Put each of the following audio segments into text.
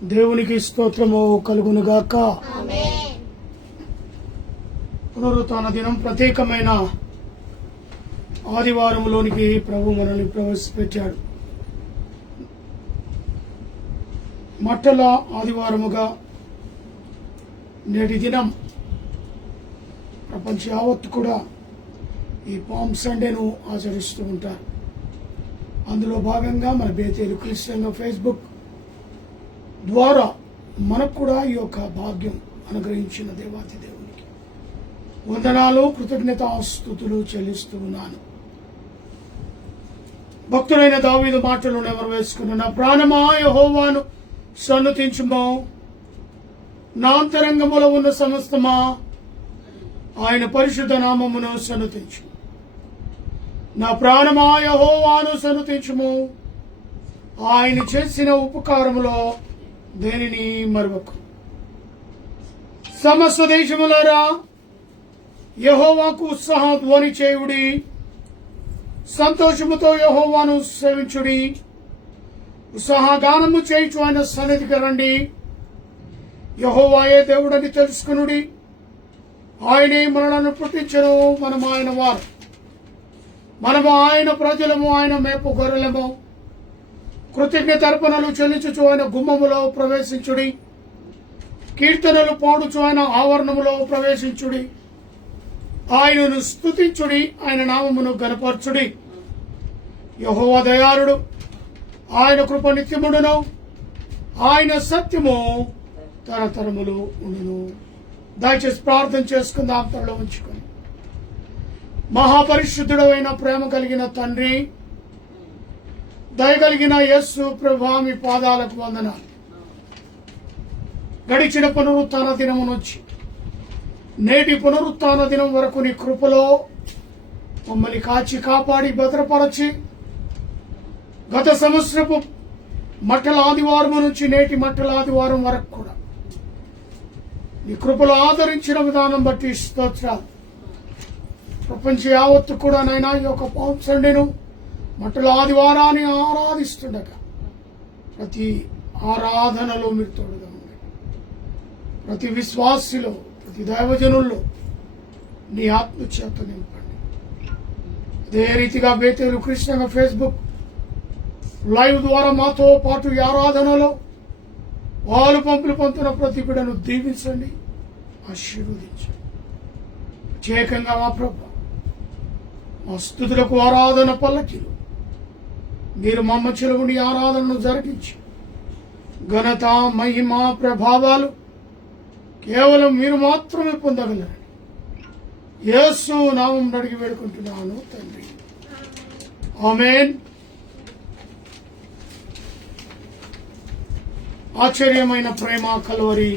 దేవునికి స్తోత్రము కలుగునుగాక. పునరుత్థాన దినం ప్రత్యేకమైన ఆదివారంలోనికి ప్రభు మనల్ని ప్రవేశపెట్టాడు. మట్టల ఆదివారముగా నేటి దినం ప్రపంచ యావత్తు కూడా ఈ పామ్ సండేను ఆచరిస్తూ ఉంటారు. అందులో భాగంగా మన బేతేలు క్రిస్టియన్ ఫేస్బుక్ ద్వారా మనకు కూడా ఈ యొక్క భాగ్యం అనుగ్రహించిన దేవాతి దేవునికి వందనాలు, కృతజ్ఞతాస్తుతులు చెల్లిస్తూ ఉన్నాను. భక్తుడైన దావీదు మాటలు నెవరు వేసుకున్న నా ప్రాణమా యెహోవాను సన్నుతించుమో, నా అంతరంగములో ఉన్న సమస్తమా ఆయన పరిశుద్ధ నామమును సన్నుతించు. నా ప్రాణమా యెహోవాను సన్నుతించుము, ఆయన చేసిన ఉపకారములో దేనిని మరువకు. సమస్త దేశములారా యెహోవాకు ఉత్సాహ ధ్వని చేయుడి, సంతోషముతో యెహోవాను సేవించుడి. ఉత్సాహగానము చేయుచు ఆయన సన్నిధికి రండి. యెహోవాయే దేవుడని తెలుసుకునుడి, ఆయనే మనలను పుట్టించెను. మనము ఆయన వారు, మనము ఆయన ప్రజలము, ఆయన మేపు గొర్రెలము. కృతజ్ఞత అర్పణలు చెల్లించుచు ఆయన గుమ్మములో ప్రవేశించుడి, కీర్తనలు పాడుచు ఆయన ఆవరణములో ప్రవేశించుడి. ఆయనను స్తుతించుడి, ఆయన నామమును గణపరచుడి. యెహోవా దయాళుడు, ఆయన కృప నిత్యముడును, ఆయన సత్యము తరతరములు ఉండును. దయచేసి ప్రార్థన చేసుకుందాం తరలో ఉంచుకొని. మహాపరిశుద్ధుడైన ప్రేమ కలిగిన తండ్రి, దయగలిగిన యేసు ప్రభువా, మీ పాదాలకు వందనాలు. గడిచిన పునరుత్థాన దినము నుంచి నేటి పునరుత్థాన దినం వరకు నీ కృపలో మమ్మల్ని కాచి కాపాడి భద్రపరచి, గత సంవత్సరపు మట్టల ఆదివారం నుంచి నేటి మట్టల ఆదివారం వరకు కూడా నీ కృపలో ఆదరించిన విధానం బట్టి స్తోత్రాలు. ప్రపంచ యావత్తు కూడా నైనా ఈ యొక్క పామ్ సండేను మట్టల ఆదివారాన్ని ఆరాధిస్తుండగా ప్రతి ఆరాధనలో మీరు తోడుగా ఉండండి. ప్రతి విశ్వాసిలో, ప్రతి దైవజనుల్లో నీ ఆత్మచేత నింపండి. అదే రీతిగా బేతేలు క్రిస్టియన్ ఫేస్బుక్ లైవ్ ద్వారా మాతో పాటు ఈ ఆరాధనలో వాళ్ళు పంపులు పొందుతున్న ప్రతి బిడ్డను దీవించండి, ఆశీర్వదించండి. ప్రత్యేకంగా మా ప్రభు, మా స్తుతులకు ఆరాధన పల్లకిలు మీరు మమ్మ చెలుగుని ఆరాధనను జరిగించి ఘనత, మహిమ, ప్రభావాలు కేవలం మీరు మాత్రమే పొందగలరని యేసు నామం అడిగి వేడుకుంటున్నాను తండ్రి, ఆమేన్. ఆశ్చర్యమైన ప్రేమ కల్వరి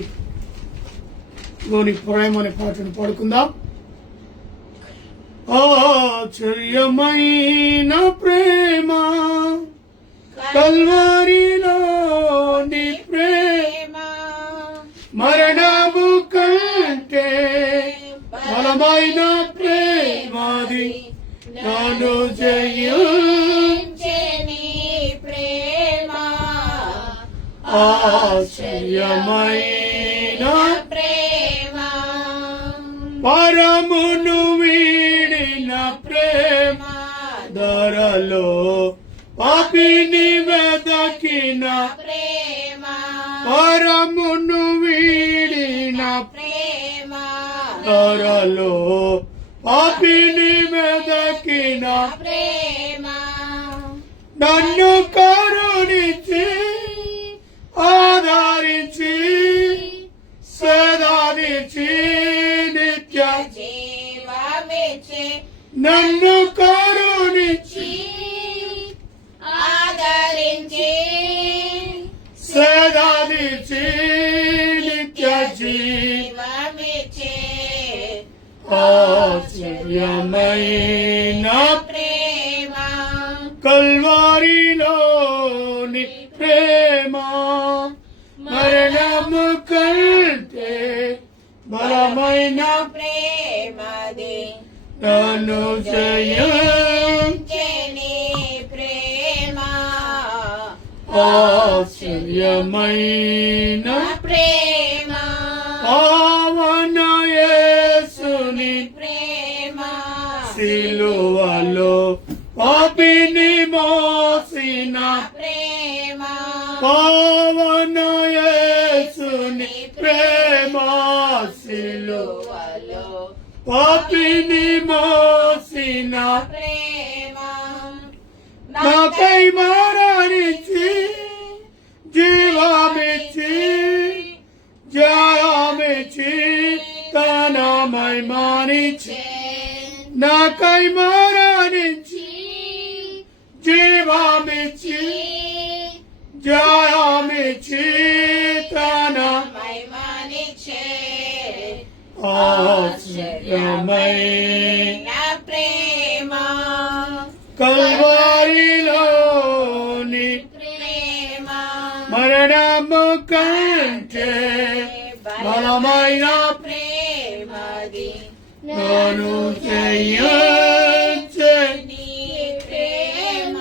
లోని ప్రేమ అనే పాటను పాడుకుందాం. ఆశ్చర్యమైన ప్రేమ కల్వరిలోని ప్రేమ, మరణము కంటే బలమైన ప్రేమది, నన్ను జయించెని ప్రేమ. ఆశ్చర్యమైన ప్రేమ, పరమును వీడిన ప్రేమ, ధరలో పాపిని వెదకిన ప్రేమ, పరమును వీడిన ప్రేమ, ధరలో పాపిని వెదకిన ప్రేమ, నన్ను కరుణించి ఆదరించి సదానిచి నిత్య జీవమిచ్చి, నన్ను కరుణించి ఆదరించి సదానిచి నిత్య జీవమిచ్చి, ఆశ్చర్యమైన ప్రేమ కల్వరిలోని ప్రేమ, మరణము కంటే బలమైన ప్రేమది, నన్ను జయించెని ప్రేమ. ఆశ్చర్యమైన ప్రేమ పావన యేసుని ప్రేమ సిలువలో పాపిని మోసిన ప్రేమ పావన యేసుని ప్రేమ సిలువలో పాపిని మోసిన ప్రేమ నాకై మరణించి జీవమిచ్చి జయమిచ్చి తన మహిమనిచ్చి నాకై మరణించి జీవమిచ్చి జయమిచ్చి తన మహిమనిచ్చే ఆశ్చర్యమైన ప్రేమ కల్వరిలోని ప్రేమ మరణము కంటే బలమైన ప్రేమది నన్ను జయించే నీ ప్రేమ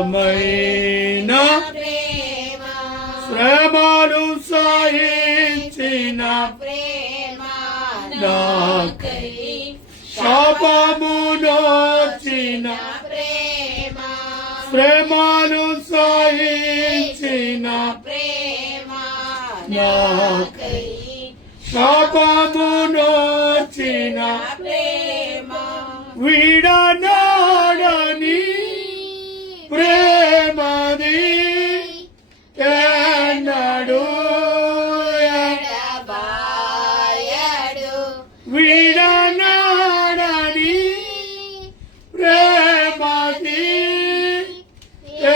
ఆశ్చర్యమైన ప్రేమ శ్రమలు సహించిన ప్రేమ నాకై శాపమునొచ్చిన ప్రేమ శ్రమలు సహించిన ప్రేమ నాకై శాపమునొచ్చిన ప్రేమ విడనాడని ప్రేమది ఎన్నడూ ఎడబాయడు విడనాడని ప్రేమది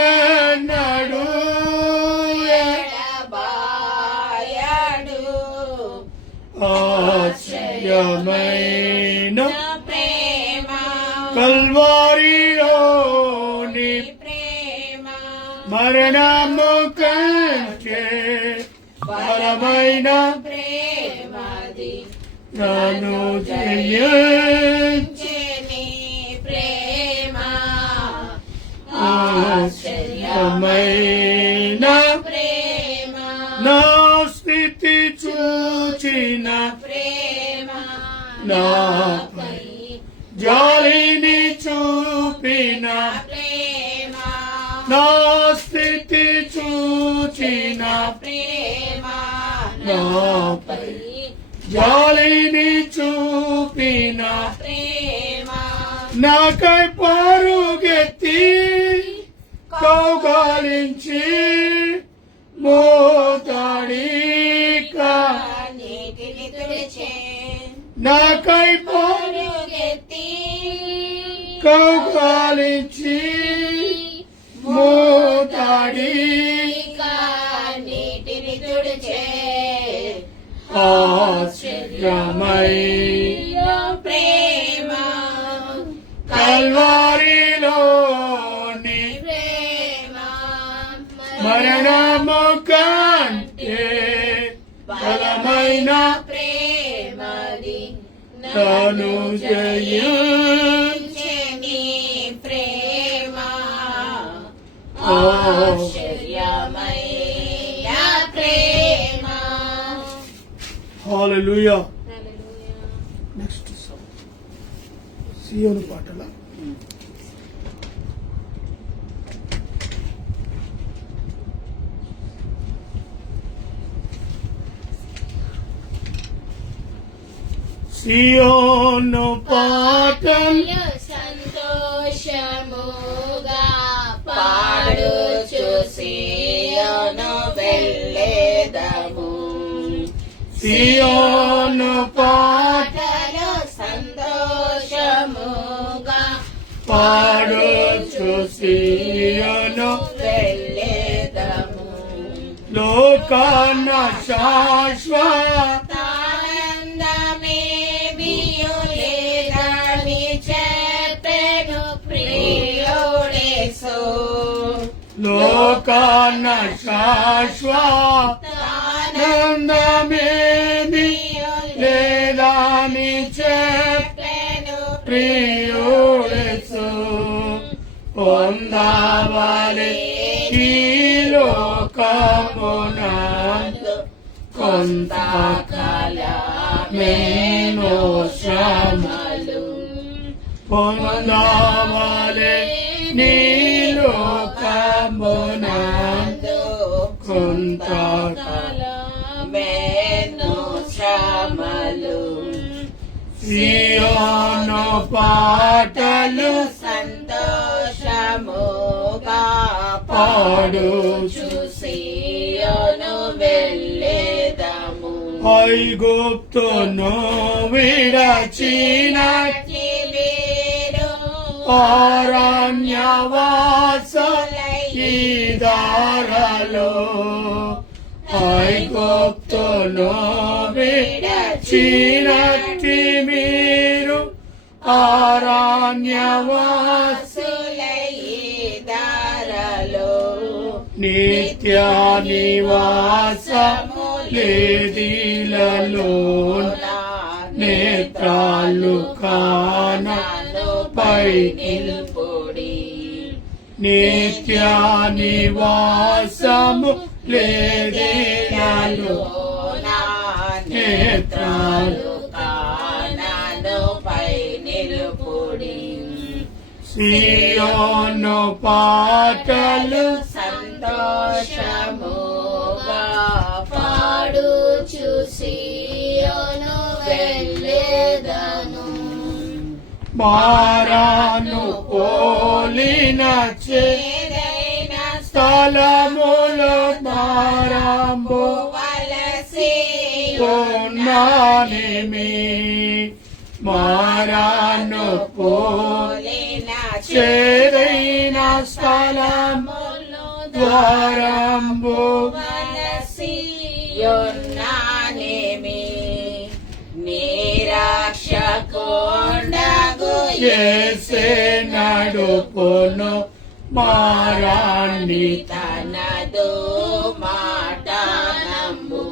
ఎన్నడూ ఎడబాయడు ఆశ్చర్యమైన ప్రేమ కల్వరిలోని ప్రేమ మరణము కంటే బలమైన ప్రేమది నన్ను జయించే చెని ప్రేమ ఆశ్చర్యమైన ప్రేమ నా స్థితి చూచిన ప్రేమ నాపై జాలిని చూపిన ప్రేమ నా స్థితి చూచిన ప్రేమ నాపై జాలిని చూపిన ప్రేమ నాకై పరుగెత్తి కౌగాలించి మోతాడి నీటిని తుడిచే నాకై పరుగెత్తి కౌగాలించి మోతాడి నీటిని తుడిచే ఆశ్చర్యమైన ప్రేమ కల్వరిలోని ప్రేమ మరణము కంటే బలమైన ప్రేమది నన్ను జయించే నీ ప్రేమ ఆశ్చర్యమైన ప్రేమ హల్లెలూయా. నెక్స్ట్ సియోను పాటల సియోను పాటలు సంతోషముగా పాడుచు సియోను వెళ్ళేదము సియోను పాట పాటలు సంతోషముగా పాడుచు సియోను వెళ్ళేదము లోకాన శాశ్వత ఆనందమే బియులేదని చెప్పెను ప్రియుడేసు లోకాన శాశ్వత ఆనందమేమి లేదని చెప్ప చెప్పెను ప్రియుడేసు పొందా పొందవలే ఈ లోకమునందు కొంతకాలమేనో శ్రమలు పొందవలే నీ లోకమునందు కొంతకాలమేనో శ్రమలు సియోను పాటలు సంతోషముగా పాడుచు సియోను వెళ్ళేదము ఐగుప్తును విడచిన వీరు అరణ్యవాసులై ఈ దారలో ఐగుప్తును విడచినట్టి మీరు అరణ్యవాసులై దారలో నిత్య నివాసము లేదిలలో నేత్రాలు కానపై నిల్పుడి నిత్య నివాసము లేదిలలో నేత్రాలు కానపై నిల్పుడి సియోను పాటలు సంతోషముగా పాడుచు సియోను వెళ్ళేదను మారాను పోలిన చేదైన స్థలములు మారంబు వలసి కొన్నానిమి మారాను పోలిన చేరైన స్థలము ద్వారంబు వలసి యొన్నానేమి నిరాక్షకుండగు యేసే నడుపును మారాన్ని తనదు మాట నంబు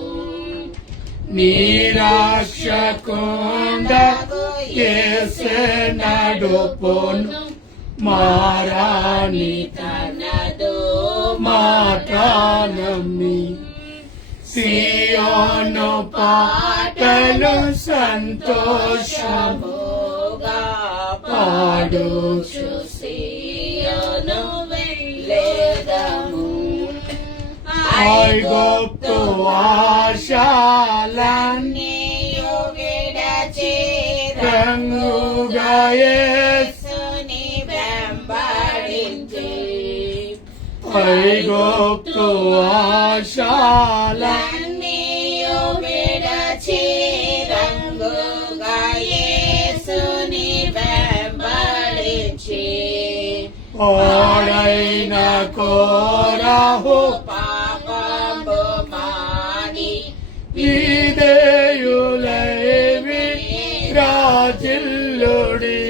నిరాక్షకుండగు యేసే నడుపును మారాన్ని తనదు మాట నమ్మి సియోను పాటలు సంతోషముగా పాడుచు సియోను వెళ్ళేదము ఐగుప్తు ఆశాలన్నీ నీయు విడచి రంగుగా యేసుని వెంబడించి ఐగుప్తు ఆశాలన్నీ నీయు విడచి రంగుగా యేసుని వెంబడించి ఓడైన కోరాహు పాపము మాని విధేయులైవి రాజిల్లుడి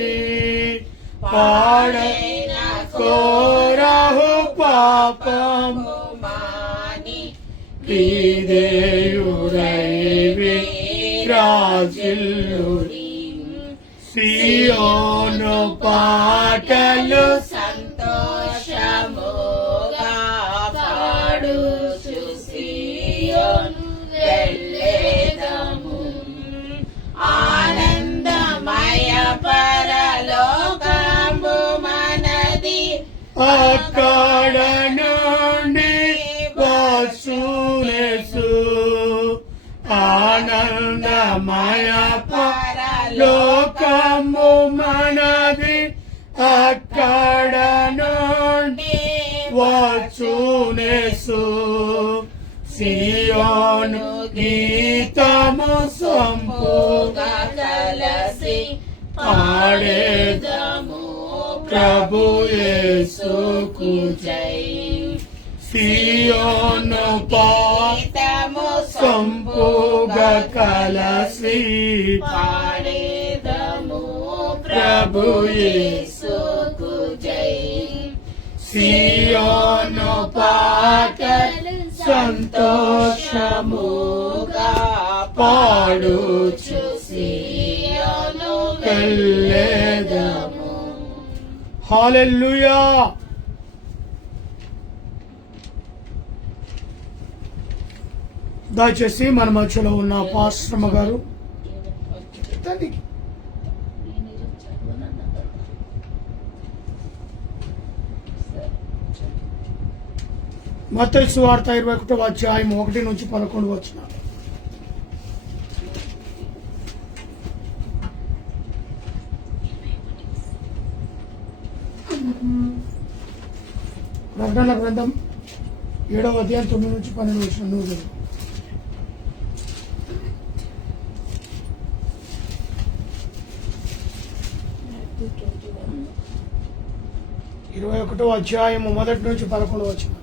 పాడైన కోరాహు పాపము మాని విధేయులైవి రాజిల్లుడి సియోను పాటలు సంతోషముగా పాడుచు సియోను వెళ్ళేదము ఆనందమయ పరలోకము మనది అక్కడ నుండి వసూలేసు ఆనందమయ పరలోకము మనది అక్కడ నుండి వచ్చునేసు సియోను గీతము సంపుగా కలసి పాడేదము ప్రభు యేసుకు జై సియోను గీతము సంపుగా కలసి పాడేదము ప్రభు యేసుకు జై సియోను పాటలు సంతోషముగా పాడుచు దయచేసి మన మధ్యలో ఉన్న పాశ్రమ గారు తండ్రి మత్తయి సువార్త 21వ అధ్యాయం 1 నుంచి 11 వచనాలు. ప్రకటన గ్రంథం 7వ అధ్యాయం 9 నుంచి 12 వచనాలు. నువ్వు చదువు. 21వ అధ్యాయం 1 నుంచి 11 వచనాలు.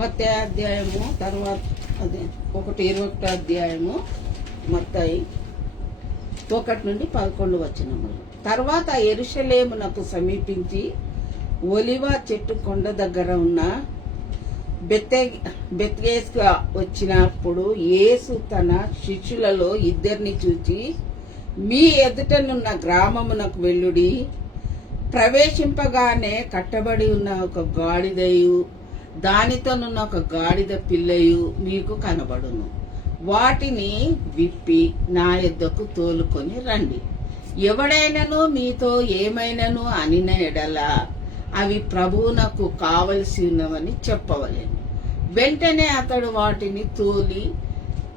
మత్తయి అధ్యాయము తర్వాత అదే 1:21 అధ్యాయము మత్తయి 1 నుండి 11 వచనములు. తర్వాత యెరూషలేమునకు సమీపించి ఒలివ చెట్టు కొండ దగ్గర ఉన్న బెత్గేస్కు వచ్చినప్పుడు యేసు తన శిష్యులలో 2 చూచి, మీ ఎదుటనున్న గ్రామమునకు వెళ్ళుడి, ప్రవేశింపగానే కట్టబడి ఉన్న ఒక గాడిదయు దానితోనున్న ఒక గాడిద పిల్లయు మీకు కనబడును. వాటిని విప్పి నా యొద్దకు తోలుకొని రండి. ఎవడైనను మీతో ఏమైనను అనిన ఎడల అవి ప్రభువునకు కావలసి ఉన్నవని చెప్పవలెను. వెంటనే అతడు వాటిని తోలి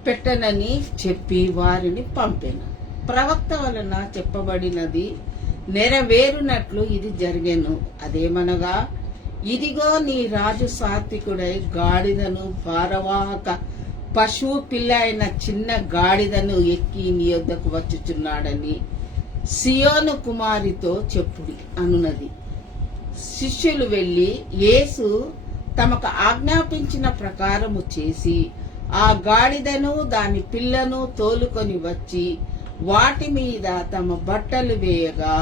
పెట్టనని చెప్పి వారిని పంపెను. ప్రవక్త వలన చెప్పబడినది నెరవేరునట్లు ఇది జరిగెను. అదేమనగా, ఇదిగో నీ రాజు సాత్వికుడై గాడిదను భారవాహక పశువు పిల్ల అయిన చిన్న గాడిదను ఎక్కి నీ యొద్దకు వచ్చుచున్నాడని సియోను కుమారితో చెప్పుడి అనున్నది. శిష్యులు వెళ్లి యేసు తమకు ఆజ్ఞాపించిన ప్రకారము చేసి ఆ గాడిదను దాని పిల్లను తోలుకొని వచ్చి వాటి మీద తమ బట్టలు వేయగా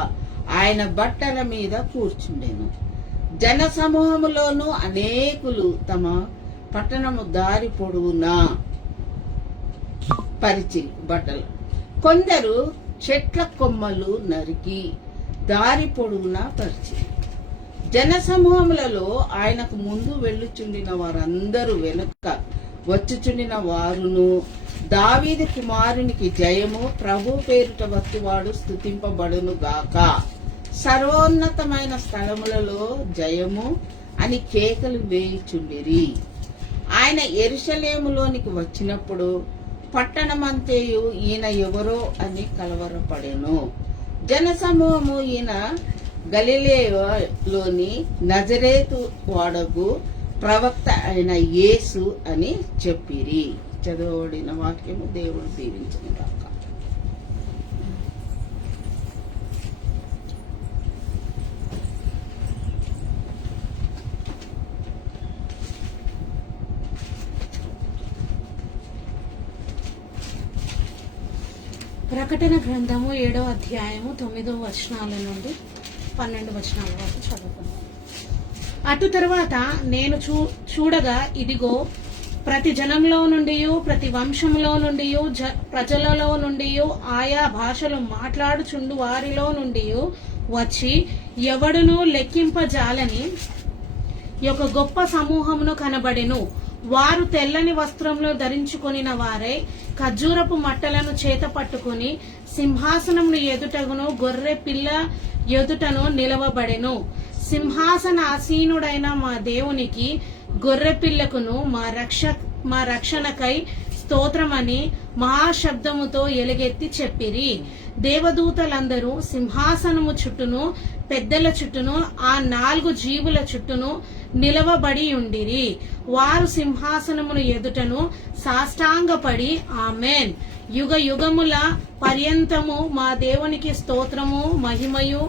ఆయన బట్టల మీద కూర్చుండెను. జన సమూహములోను అనేకులు తమ పట్టణము దారి పొడవునా పరిచి బట్టలు, కొందరు చెట్ల కొమ్మలు నరికి దారి పొడవునా పరిచి. జన సమూహములలో ఆయనకు ముందు వెళ్ళుచుండిన వారందరూ వెనుక వచ్చుచుండిన వారును, దావీదు కుమారునికి జయము, ప్రభు పేరుట వచ్చువాడు స్తుతింపబడును గాక, సర్వోన్నతమైన స్థలములలో జయము అని కేకలు వేయుచుండిరి. ఆయన యెరూషలేములోనికి వచ్చినప్పుడు పట్టణమంతయు ఈయన ఎవరో అని కలవరపడెను. జనసమూహము ఈయన గలిలయలోని నజరేతు వాడగు ప్రవక్త అయిన యేసు అని చెప్పిరి. చదవబడిన వాక్యము దేవుడు దీవించును గాక. ప్రకటన గ్రంథము 7వ అధ్యాయము 9వ వచనాల నుండి 12 వచనాల వరకు చదువుకుందాం. అటు తరువాత నేను చూడగా ఇదిగో, ప్రతి జనంలో నుండి, ప్రతి వంశంలో నుండి, ప్రజలలో నుండి, ఆయా భాషలు మాట్లాడుచుండు వారిలో నుండి వచ్చి ఎవడునూ లెక్కింపజాలని ఒక గొప్ప సమూహమును కనబడెను. వారు తెల్లని వస్త్రములు ధరించుకొనిన వారై ఖర్జూరపు మట్టలను చేత పట్టుకుని సింహాసనమును ఎదుటగును గొర్రె పిల్ల ఎదుటను నిలవబడెను. సింహాసనాసీనుడైన మా దేవునికి గొర్రె పిల్లకును మా రక్షణకై స్తోత్రమని మహాశబ్దముతో ఎలుగెత్తి చెప్పిరి. దేవదూతలందరూ సింహాసనము చుట్టూను పెద్దల చుట్టూను ఆ 4 జీవుల చుట్టూను నిలవబడి ఉండిరి. వారు సింహాసనమును ఎదుటను సాష్టాంగపడి ఆమేన్, యుగ యుగముల పర్యంతము మా దేవునికి స్తోత్రము, మహిమయు,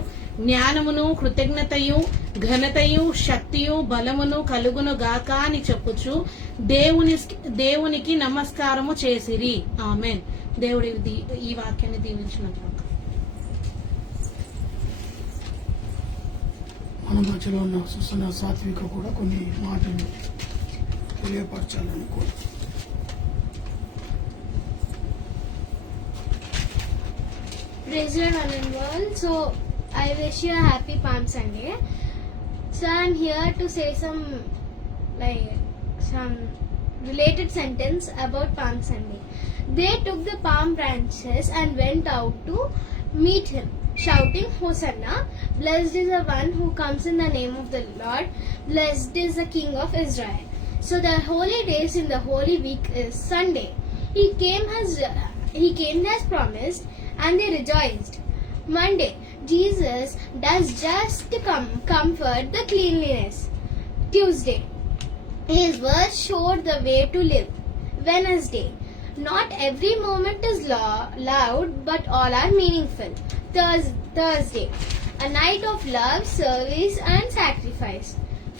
జ్ఞానమును, కృతజ్ఞతయు, ఘనతయు, శక్తియు, బలమును కలుగును గాక అని చెప్పుచు దేవునికి నమస్కారము చేసిరి. ఆమేన్. దేవుడి ఈ వాక్యాన్ని దీవించినట్లుగా మన మధ్యలో ఉన్న సుసన సాత్విక కూడా కొన్ని మాటలు తెలియపరచాలని కోరుతున్నాను. Praise the Lord, one and all. So, I wish you a happy Palm Sunday. So, I'm here to say some related sentence about Palm Sunday. They took the palm branches and went out to meet him, shouting, Hosanna, blessed is the one who comes in the name of the Lord, blessed is the King of Israel. So the holy days in the Holy Week is Sunday. He came as promised, and they rejoiced. Monday, Jesus does just comfort the cleanliness. Tuesday, his words showed the way to live. Wednesday, not every moment is loud, but all are meaningful. Thursday, a night of love, service, and sacrifice.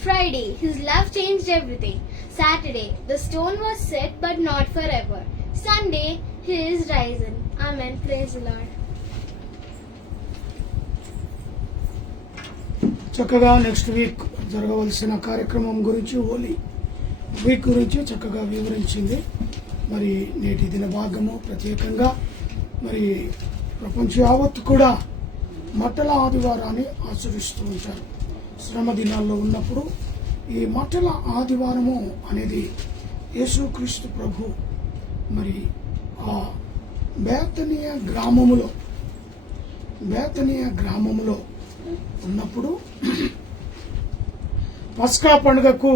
Friday, his love changed everything. Saturday, the stone was set, but not forever. Sunday, he is risen. Amen. Praise the Lord. చక్కగా next week జరగవలసిన కార్యక్రమం గురించి, Holi week గురించి చక్కగా వివరించింది. మరి నేటి దిన భాగము ప్రత్యేకంగా మరి ప్రపంచ యావత్తు కూడా మట్టల ఆదివారాన్ని ఆచరిస్తూ ఉంటారు. శ్రమ దినాల్లో ఉన్నప్పుడు ఈ మట్టల ఆదివారము అనేది యేసుక్రీస్తు ప్రభు మరి ఆ బేతనీయ గ్రామములో ఉన్నప్పుడు పస్కా పండుగకు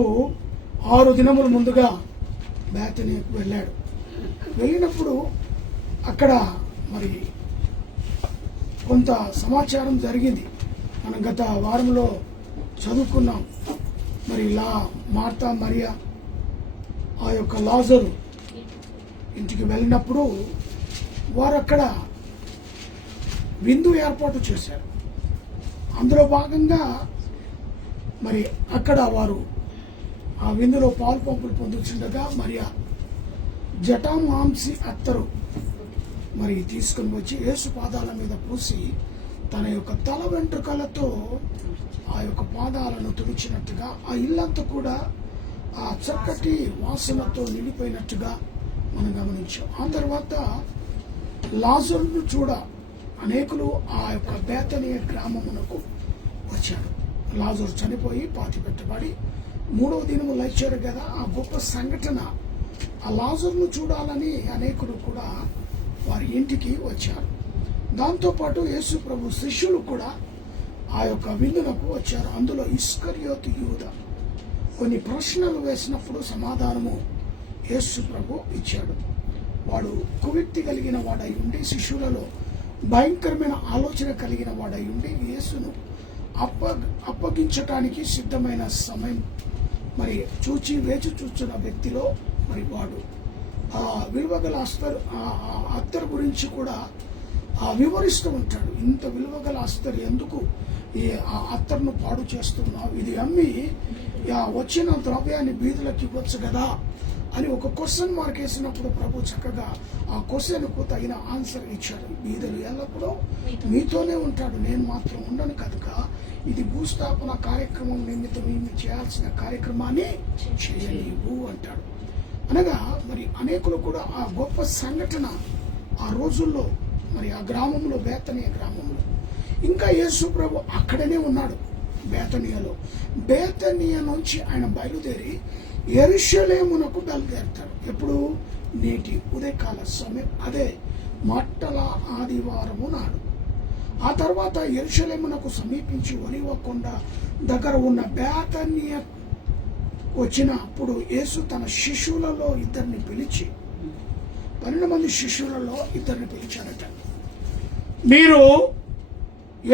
6 దినముల ముందుగా బేతనీయకు వెళ్ళాడు. వెళ్ళినప్పుడు అక్కడ మరి కొంత సమాచారం జరిగింది. మనం గత వారంలో చదువుకున్నాం. మరి మార్తా మరియా ఆ యొక్క లాజరు ఇంటికి వెళ్ళినప్పుడు వారు అక్కడ విందు ఏర్పాటు చేశారు. అందులో భాగంగా మరి అక్కడ వారు ఆ విందులో పాలు పంపులు పొందుతుండగా మరియా జటామాంసి అత్తరు మరి తీసుకుని వచ్చి యేసు పాదాల మీద పూసి తన యొక్క తల వెంట్రుకలతో ఆ యొక్క పాదాలను తుడిచినట్టుగా ఆ ఇల్లంతా కూడా ఆ చక్కటి వాసనతో నిండిపోయినట్టుగా మనం గమనించాం. ఆ తర్వాత లాజరును చూడ అనేకులు ఆ యొక్క బేతనీయ గ్రామమునకు వచ్చాడు. లాజరు చనిపోయి పాతి పెట్టబడి 3వ దినము లేచారు కదా. ఆ గొప్ప సంఘటన, ఆ లాజరును చూడాలని అనేకులు కూడా వారి ఇంటికి వచ్చారు. దాంతోపాటు యేసు ప్రభు శిష్యులు కూడా ఆ యొక్క విందునకు వచ్చారు. అందులో ఇస్కరియోతు యూదా కొన్ని ప్రశ్నలు వేసినప్పుడు సమాధానము యేసు ప్రభు ఇచ్చాడు. వాడు కువిక్తి కలిగిన వాడై ఉండి, శిష్యులలో భయంకరమైన ఆలోచన కలిగిన వాడై ఉండి యేసును అప్పగించటానికి సిద్ధమైన సమయం మరి వేచి చూస్తున్న వ్యక్తిలో మరి వాడు ఆ విలువగల అత్తరు గురించి కూడా వివరిస్తూ ఉంటాడు. ఇంత విలువగల అస్తరు ఎందుకు ఈ అత్తరును పాడు చేస్తున్నావు? ఇది అమ్మి వచ్చిన ద్రవ్యాన్ని బీదులకు ఇవ్వచ్చు కదా అని ఒక క్వశ్చన్ మార్క్ వేసినప్పుడు ప్రభు చక్కగా ఆ క్వశ్చన్కు తగిన ఆన్సర్ ఇచ్చాడు. బీదలు ఎల్లప్పుడూ మీతోనే ఉంటాడు, నేను మాత్రం ఉండను కనుక ఇది భూస్థాపన కార్యక్రమం నిమిత్తం ఈమె చేయాల్సిన కార్యక్రమాన్ని చేయలేవు అంటాడు. అనగా మరి అనేకులు కూడా ఆ గొప్ప సంఘటన ఆ రోజుల్లో మరి ఆ గ్రామంలో, బేతనీయ గ్రామంలో, ఇంకా యేసు ప్రభు అక్కడనే ఉన్నాడు బేతనీయలో. బేతనీయ నుంచి ఆయన బయలుదేరి యెరూషలేమునకు బయలుదేరుతాడు. ఎప్పుడు? నేటి ఉదయకాల సమయం, అదే మట్టల ఆదివారము నాడు. ఆ తర్వాత యెరూషలేమునకు సమీపించి ఒలీవ కొండ దగ్గర ఉన్న బేతనీయ వచ్చినప్పుడు యేసు తన శిష్యులలో 2 పిలిచి, 12 మంది శిష్యులలో 2 పిలిచారట. మీరు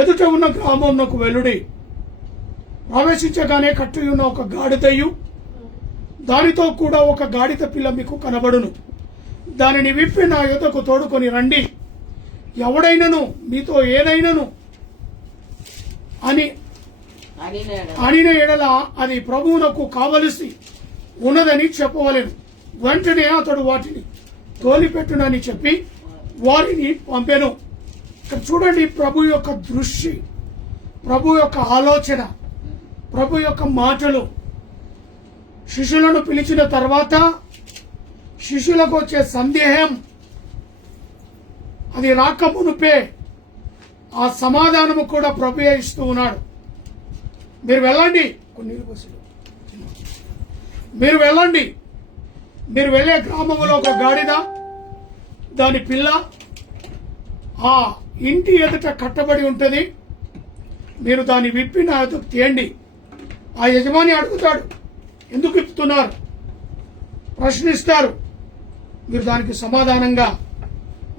ఎదుట ఉన్న గ్రామంకు వెలుడి, ప్రవేశించగానే కట్టి ఉన్న ఒక గాడిదయు దానితో కూడా ఒక గాడిద పిల్ల మీకు కనబడును. దానిని విప్పి నా యొద్దకు తోడుకొని రండి. ఎవడైనను మీతో ఏదైనను అనిన ఎడల అది ప్రభువునకు కావలసి ఉన్నదని చెప్పవలెను. వెంటనే అతడు వాటిని తోలిపెట్టునని చెప్పి వారిని పంపెను. ఇక్కడ చూడండి, ప్రభు యొక్క దృష్టి, ప్రభు యొక్క ఆలోచన, ప్రభు యొక్క మాటలు. శిష్యులను పిలిచిన తర్వాత శిష్యులకు వచ్చే సందేహం అది రాక మునుపే ఆ సమాధానము కూడా ప్రభువే ఇస్తూ ఉన్నాడు. మీరు వెళ్ళండి, మీరు వెళ్ళండి, మీరు వెళ్ళే గ్రామంలో ఒక గాడిద దాని పిల్ల ఆ ఇంటి ఎదుట కట్టబడి ఉంటుంది. మీరు దాన్ని విప్పి నా ఎదుట తీయండి. ఆ యజమాని అడుగుతాడు, ఎందుకు విప్పుతున్నారు, ప్రశ్నిస్తారు. మీరు దానికి సమాధానంగా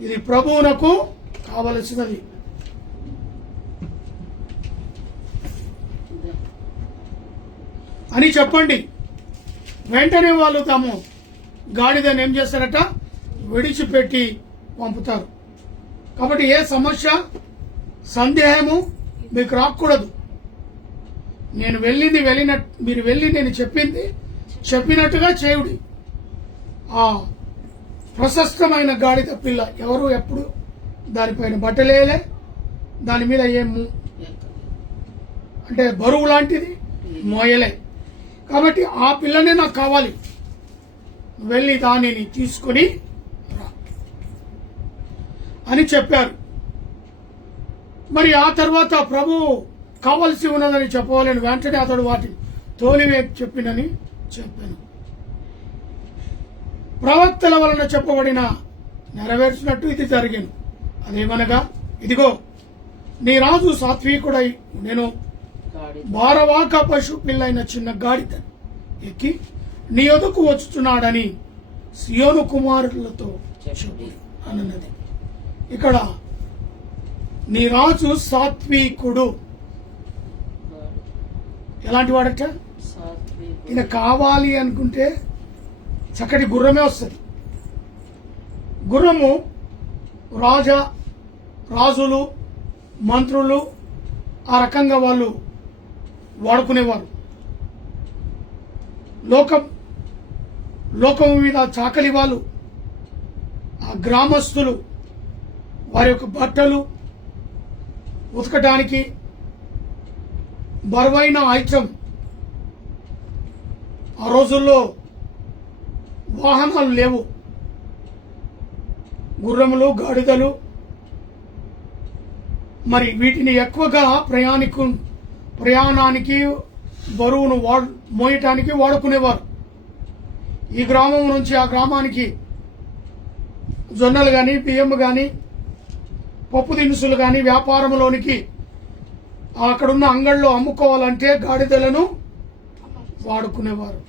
ఇది ప్రభువునకు కావలసినది అని చెప్పండి. వెంటనే వాళ్ళు తాము గాడిదని ఏం చేస్తారట, విడిచిపెట్టి పంపుతారు. కాబట్టి ఏ సమస్య సందేహము మీకు రాకూడదు. నేను మీరు వెళ్ళి నేను చెప్పినట్టుగా చేయుడి. ఆ ప్రశస్తమైన గాడిద పిల్ల ఎవరు ఎప్పుడు దానిపైన బట్టలేయలే, దాని మీద ఏం అంటే బరువు లాంటిది మోయలే. కాబట్టి ఆ పిల్లనే నాకు కావాలి, వెళ్ళి దానిని తీసుకుని రా అని చెప్పారు. మరి ఆ తర్వాత ప్రభు కావలసి ఉన్నదని చెప్పవాలని వెంటనే అతడు వాటిని తోలివే చెప్పినని చెప్పాను. ప్రవక్తల వలన చెప్పబడిన నెరవేర్చినట్టు ఇది జరిగాను. అదేమనగా, ఇదిగో నీ రాజు సాత్వికుడై నేను భారవాక పశు పిల్లైన చిన్న గాడిద ఎక్కి నీ యొద్దకు వచ్చుచున్నాడని సియోను కుమారులతో చెప్పు అన్నది. ఇక్కడ నీ రాజు సాత్వికుడు ఎలాంటి వాడట, ఈయన కావాలి అనుకుంటే చక్కటి గుర్రమే వస్తుంది. గుర్రము రాజులు మంత్రులు ఆ రకంగా వాళ్ళు వాడుకునేవారు. లోకం మీద చాకలి వాళ్ళు, ఆ గ్రామస్తులు వారి యొక్క బట్టలు ఉతకడానికి బరువైన ఐటమ్. ఆ రోజుల్లో వాహనాలు లేవు, గుర్రములు గాడిదలు. మరి వీటిని ఎక్కువగా ప్రయాణానికి బరువును మోయటానికి వాడుకునేవారు. ఈ గ్రామం నుంచి ఆ గ్రామానికి జొన్నలు కానీ బియ్యం కానీ పప్పు దినుసులు కానీ వ్యాపారంలోనికి అక్కడున్న అంగళ్ళలో అమ్ముకోవాలంటే గాడిదలను వాడుకునేవారు.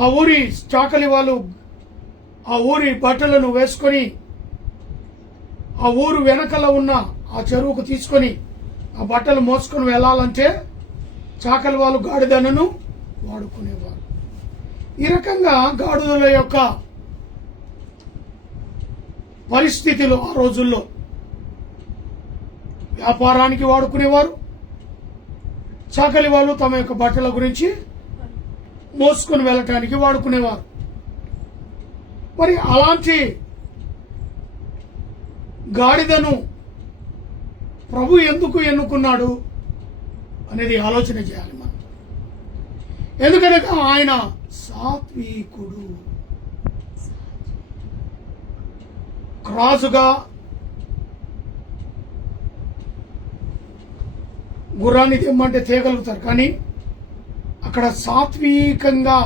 ఆ ఊరి చాకలి వాళ్ళు ఆ ఊరి బట్టలను వేసుకొని ఆ ఊరు వెనకల ఉన్న ఆ చెరువుకు తీసుకొని ఆ బట్టలు మోసుకొని వెళ్లాలంటే చాకలి వాళ్ళు గాడిదలను వాడుకునేవారు. ఈ రకంగా గాడిదల యొక్క పరిస్థితులు ఆ రోజుల్లో వ్యాపారానికి వాడుకునేవారు. చాకలి వాళ్ళు తమ యొక్క బట్టల గురించి మోసుకొని వెళ్ళటానికి వాడుకునేవారు. మరి అలాంటి గాడిదను ప్రభు ఎందుకు ఎన్నుకున్నాడు అనేది ఆలోచన చేయాలి మనం. ఎందుకనగా ఆయన సాత్వికుడు. క్రాసుగా గుర్రాన్ని తెమ్మంటే తేగలుగుతారు, కానీ అక్కడ సాత్వికంగా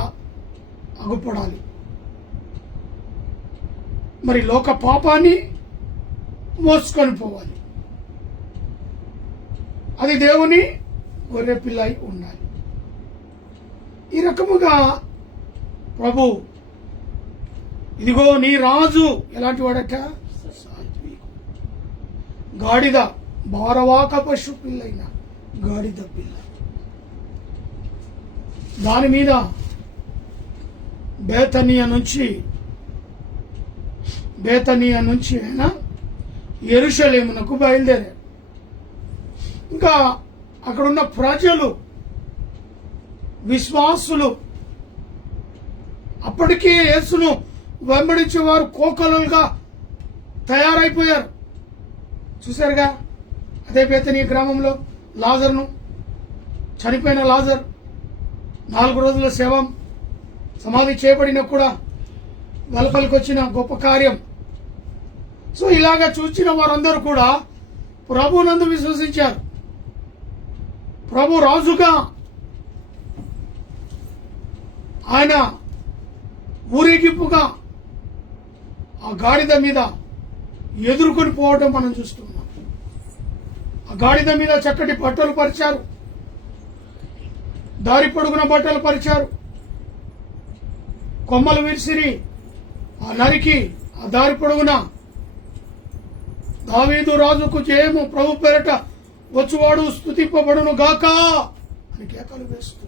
అగుపడాలి. మరి లోక పాపాన్ని మోసుకొని పోవాలి. అది దేవుని గొర్రె పిల్ల అయి ఉండాలి. ఈ రకముగా ప్రభు ఇదిగో నీ రాజు ఎలాంటి వాడట, సాత్వికుడు. గాడిద భారవాక పశు పిల్లైన గాడిద పిల్ల, దాని మీద బేతనియా నుంచి ఆయన యెరూషలేమునకు బయలుదేరారు. ఇంకా అక్కడున్న ప్రజలు విశ్వాసులు అప్పటికే యేసును వెంబడించేవారు కోకొల్లలుగా తయారైపోయారు. చూశారుగా, అదే బేతనియా గ్రామంలో చనిపోయిన లాజర్ 4 రోజుల శవం సమాధి చేయబడిన కూడా వెలుపలికి వచ్చిన గొప్ప కార్యం. సో ఇలాగా చూసిన వారందరూ కూడా ప్రభునందు విశ్వసించారు. ప్రభు రాజుగా ఆయన ఊరేగింపుగా ఆ గాడిద మీద ఎదుర్కొని పోవడం మనం చూస్తున్నాం. ఆ గాడిద మీద చక్కటి బట్టలు పరిచారు, దారి పొడుగున బట్టలు పరిచారు, కొమ్మలు విరిసిరి ఆ నరికి ఆ దారి పొడుగున దావీదు రాజుకు జయము, ప్రభు పేరట వచ్చువాడు స్తుతింపబడును గాక అని కేకలు వేస్తూ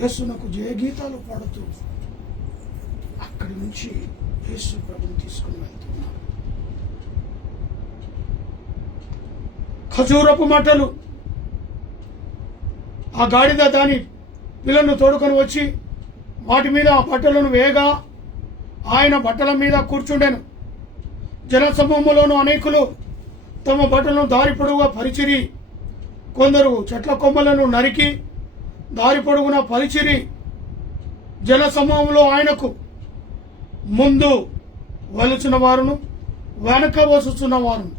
యేసునకు జయ గీతాలు పాడుతూ అక్కడి నుంచి యేసు ప్రభుని తీసుకుని వెళ్తున్నారు. ఖజూరపు మట్టలు ఆ గాడిద దాని పిల్లలను తోడుకొని వచ్చి వాటి మీద ఆ బట్టలను వేగా ఆయన బట్టల మీద కూర్చుండెను. జనసమూహంలోను అనేకులు తమ బట్టలను దారి పొడవుగా పరిచిరి, కొందరు చెట్ల కొమ్మలను నరికి దారి పొడుగున పరిచిరి. జనసమూహంలో ఆయనకు ముందు వలుచున్న వారును వెనక వసుచున్న వారును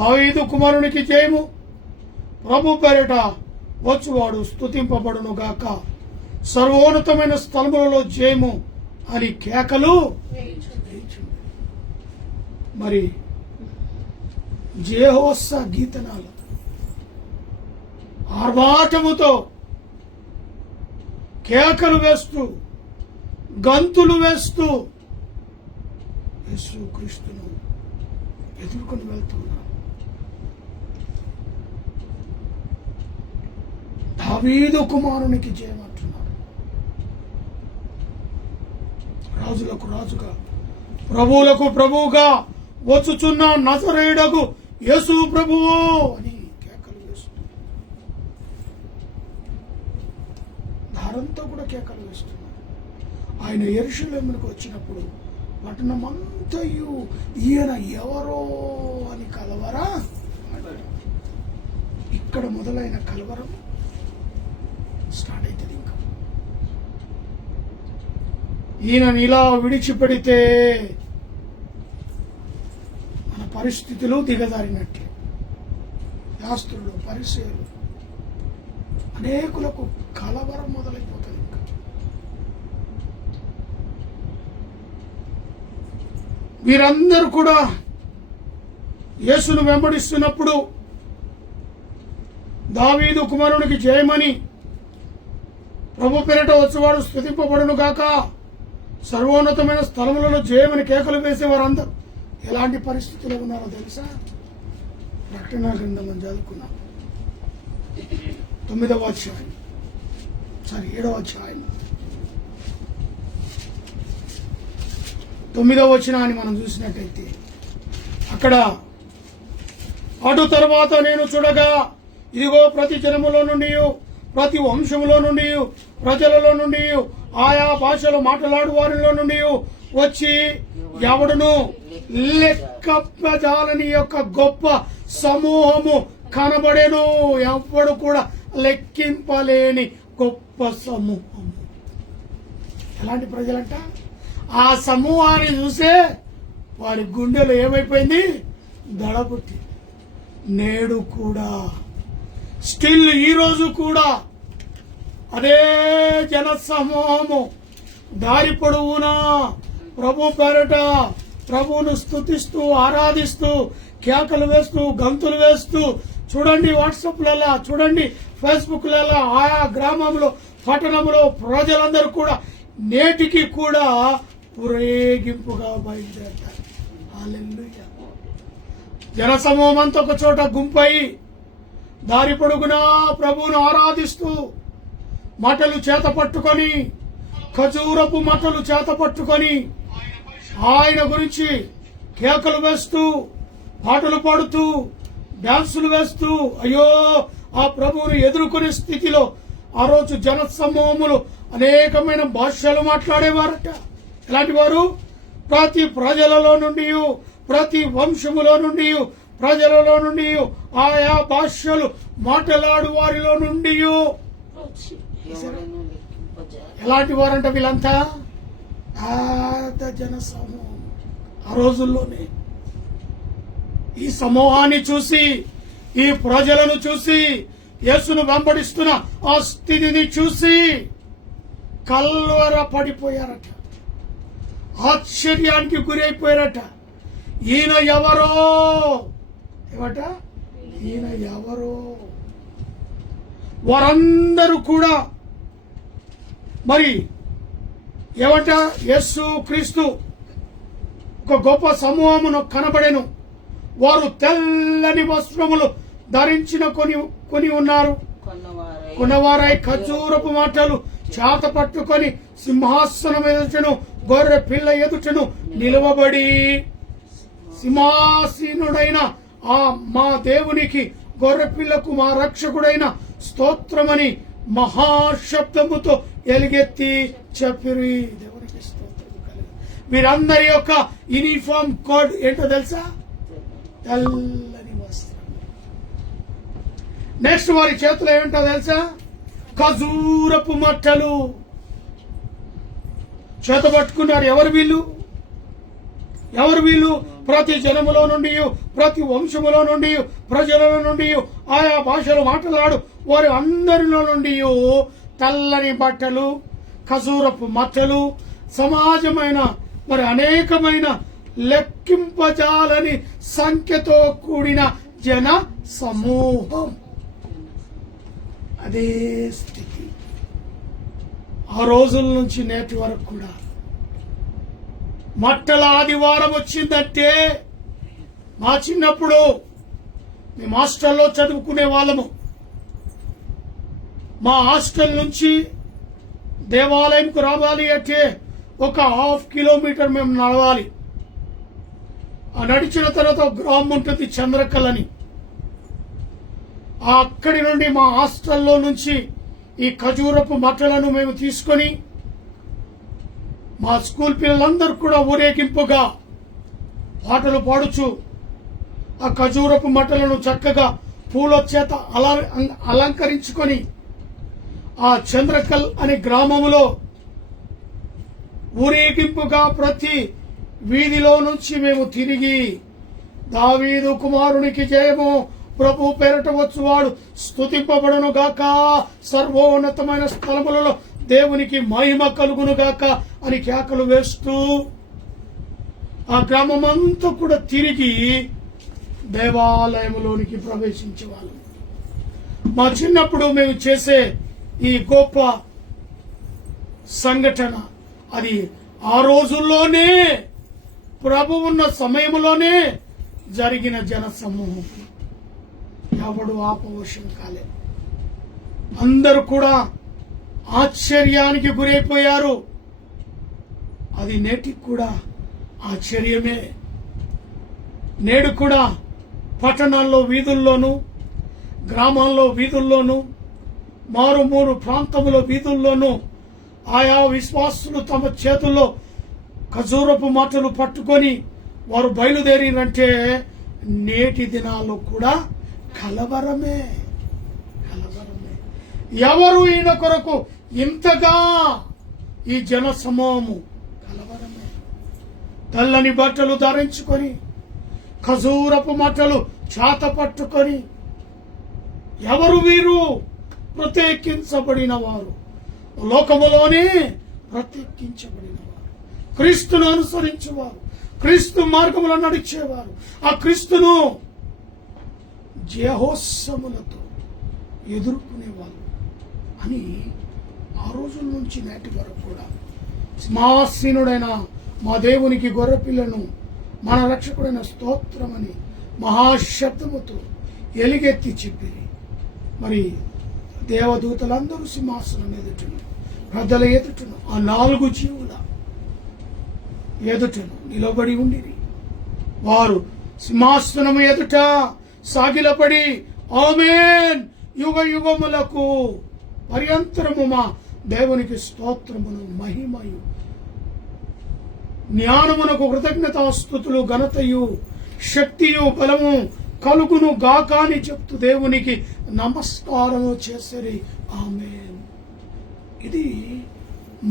దావీదు కుమారునికి జయము, ప్రభు పేరిట వచ్చువాడు స్తుతింపబడును గాక, సర్వోన్నతమైన స్థలములలో జయము అని కేకలు వేయించుంది. మరి జేహోత్స గీతనాలు ఆర్భాటముతో కేకలు వేస్తూ గంతులు వేస్తూ యేసు క్రీస్తును ఎదుర్కొని వెళ్తున్నారు. దావీదు కుమారునికి జయమంటున్నారు. రాజులకు రాజుగా ప్రభువులకు ప్రభువుగా వచ్చుచున్న నజరేయుడగు యేసు ప్రభువు అని కేకలు వేస్తూ దారంతో కూడా కేకలు వేస్తున్నారు. ఆయన యెరూషలేమునకు వచ్చినప్పుడు పట్టణమంతయు ఈయన ఎవరో అని కలవరా. ఇక్కడ మొదలైన కలవరం స్టార్ట్ అవుతుంది. ఇంకా ఈయనని ఇలా విడిచిపెడితే మన పరిస్థితులు దిగజారినట్లే. శాస్త్రులు, పరిచయులు అనేకులకు కలవరం మొదలైపోతుంది. ఇంకా వీరందరూ కూడా యేసును వెంబడిస్తున్నప్పుడు దావీదు కుమారునికి జయమని, ప్రభు పేరిట వచ్చేవాడు స్తుతింపబడును గాక, సర్వోన్నతమైన స్థలములలో జయమని కేకలు వేసేవారందరూ ఎలాంటి పరిస్థితుల్లో ఉన్నారో తెలుసా? ప్రకటన గ్రంథం అని చదువుకున్నాం. 7వ అధ్యాయం 9వ వచనాన్ని మనం చూసినట్టయితే అక్కడ అటు తర్వాత నేను చూడగా ఇదిగో ప్రతి జనములో నుండి, ప్రతి వంశములో నుండి, ప్రజలలో నుండి, ఆయా భాషలు మాట్లాడు వారిలో నుండి వచ్చి ఎవడును లెక్కజాలని యొక్క గొప్ప సమూహము కనబడేను. ఎవడు కూడా లెక్కింపలేని గొప్ప సమూహము. ఎలాంటి ప్రజలంట? ఆ సమూహాన్ని చూసే వారి గుండెలు ఏమైపోయింది? దడపుట్టి. నేడు కూడా స్టిల్ ఈ రోజు కూడా అదే జన సమూహము దారి పొడవునా ప్రభు పేరట ప్రభువును స్తుతిస్తూ ఆరాధిస్తూ కేకలు వేస్తూ గంతులు వేస్తూ, చూడండి వాట్సాప్లలో, చూడండి ఫేస్బుక్లలో, ఆయా గ్రామంలో పట్టణంలో ప్రజలందరూ కూడా నేటికి కూడా ఊరేగింపుగా బయలుదేరతారు. హల్లెలూయా. జనసమూహం అంతా ఒక చోట గుంపై దారి పొడుగునా ప్రభువును ఆరాధిస్తూ మటలు చేత పట్టుకొని, ఖజూరపు మటలు చేత పట్టుకొని ఆయన గురించి కేకలు వేస్తూ, పాటలు పాడుతూ, డాన్సులు వేస్తూ, అయ్యో ఆ ప్రభువును ఎదుర్కొనే స్థితిలో ఆ రోజు జన సమూహములు అనేకమైన భాషలు మాట్లాడేవారట. ఎలాంటి వారు? ప్రతి ప్రజలలో నుండి, ప్రతి వంశములో నుండి, ప్రజలలో నుండి, ఆయా భాషలు మాట్లాడు వారిలో నుండి ఎవడను లెక్కింపజాలడు. ఎలాంటి వారంట వీళ్ళంతా? పెద్ద జన సమూహం. ఆ రోజుల్లోనే ఈ సమూహాన్ని చూసి, ఈ ప్రజలను చూసి, యేసును వెంబడిస్తున్న ఆ స్థితిని చూసి కల్వర పడిపోయారట, ఆశ్చర్యానికి గురైపోయారట. ఈయన ఎవరో ఏమట? ఈయన ఎవరో? వారందరూ కూడా మరి ఏమంట? యేసు క్రీస్తు ఒక గొప్ప సమూహమును కనబడెను. వారు తెల్లని వస్త్రములు ధరించిన కొని ఉన్నారు. కొనవారై ఖర్జూరపు మాటలు చేత పట్టుకొని సింహాసనం ఎదుటను గొర్రె పిల్ల ఎదుటను నిలవబడి, సింహాసీనుడైన ఆ మా దేవునికి గొర్రె పిల్లకు మా రక్షకుడైన స్తోత్రమని మహాశబ్దముతో ఎలుగెత్తి చెప్పిరి. దేవునికి స్తోత్రం కలుగు. వీరందరి యొక్క యూనిఫామ్ కోడ్ ఏంటో తెలుసా? తెల్లని వస్త్రం. నెక్స్ట్ వారి చేతిలో ఏమిటో తెలుసా? ఖజూరపు మట్టలు చేత పట్టుకున్నారు. ఎవరు వీళ్ళు? ఎవరు వీళ్ళు? ప్రతి జనములో నుండి, ప్రతి వంశములో నుండి, ప్రజలలో నుండి, ఆయా భాషలు మాట్లాడు వారి అందరిలో నుండి తెల్లని బట్టలు, ఖజూరపు మట్టలు, సమాజమైన మరి అనేకమైన లెక్కింపజాలని సంఖ్యతో కూడిన జన సమూహం. అదే స్థితి ఆ రోజుల నుంచి నేటి వరకు కూడా. మట్టల ఆదివారం వచ్చిందంటే, మా చిన్నప్పుడు మేము హాస్టల్లో చదువుకునే వాళ్ళము. మా హాస్టల్ నుంచి దేవాలయంకు రావాలి అంటే ఒక 1/2 కిలోమీటర్ మేము నడవాలి. ఆ నడిచిన తర్వాత ఒక గ్రామం ఉంటుంది చంద్రకల్ అని. అక్కడి నుండి మా హాస్టల్లో నుంచి ఈ ఖజూరపు మట్టలను మేము తీసుకొని మా స్కూల్ పిల్లలందరూ కూడా ఊరేగింపుగా పాటలు పాడుచు ఆ ఖజూరపు మట్టలను చక్కగా పూల చేత అలంకరించుకొని ఆ చంద్రకల్ అనే గ్రామములో ఊరేగింపుగా ప్రతి వీధిలో నుంచి మేము తిరిగి దావీదు కుమారునికి జయము, ప్రభు పేరట వచ్చువాడు స్తుతింపబడును గాక, సర్వోన్నతమైన స్థలములలో దేవునికి మహిమ కలుగును గాక అని కేకలు వేస్తూ ఆ గ్రామమంతా కూడా తిరిగి దేవాలయంలోనికి ప్రవేశించేవాళ్ళం. మా చిన్నప్పుడు మేము చేసే ఈ గొప్ప సంఘటన అది ఆ రోజుల్లోనే, ప్రభు ఉన్న సమయంలోనే జరిగిన జన సమూహం. ఎవడు ఆపవశం కాలే. అందరూ కూడా ఆశ్చర్యానికి గురైపోయారు. అది నేటికి కూడా ఆశ్చర్యమే. నేడు కూడా పట్టణాల్లో వీధుల్లోనూ, గ్రామాల్లో వీధుల్లోనూ, మారుమూరు ప్రాంతముల వీధుల్లోనూ ఆయా విశ్వాసులు తమ చేతుల్లో ఖజూరపు మాటలు పట్టుకొని వారు బయలుదేరినంటే నేటి దినాల్లో కూడా కలవరమే. ఎవరు ఈయన కొరకు ఇంతగా ఈ జన సమూహము? కలవరమే. తెల్లని బట్టలు ధరించుకొని ఖజూరపు మట్టలు చేత పట్టుకొని, ఎవరు వీరు? ప్రత్యేకించబడిన వారు, లోకములోనే ప్రత్యేకించబడిన వారు, క్రీస్తును అనుసరించేవారు, క్రీస్తు మార్గములో నడిచేవారు, ఆ క్రీస్తును జయోత్సవములతో ఎదుర్కొనేవారు అని ఆ రోజుల నుంచి నేటి వరకు కూడా సింహాసీనుడైన మా దేవునికి గొర్రెపిల్లను మన రక్షకుడైన స్తోత్రమని మహాశబ్దముతో ఎలుగెత్తి చెప్పిరి. మరి దేవదూతలందరూ సింహాసనం ఎదుటను, పెద్దల ఎదుటను, ఆ 4 జీవుల ఎదుటను నిలబడి ఉండిరి. వారు సింహాసనము ఎదుట సాగిలపడి ఆమేన్, యుగ యుగములకు పర్యంతరము మా దేవునికి స్తోత్రమును, మహిమయు, జ్ఞానమునకు కృతజ్ఞతాస్తుతులు, ఘనతయు, శక్తియు, బలము కలుగును గాక అని చెప్తూ దేవునికి నమస్కారము చేసిరి. ఆమేన్. ఇది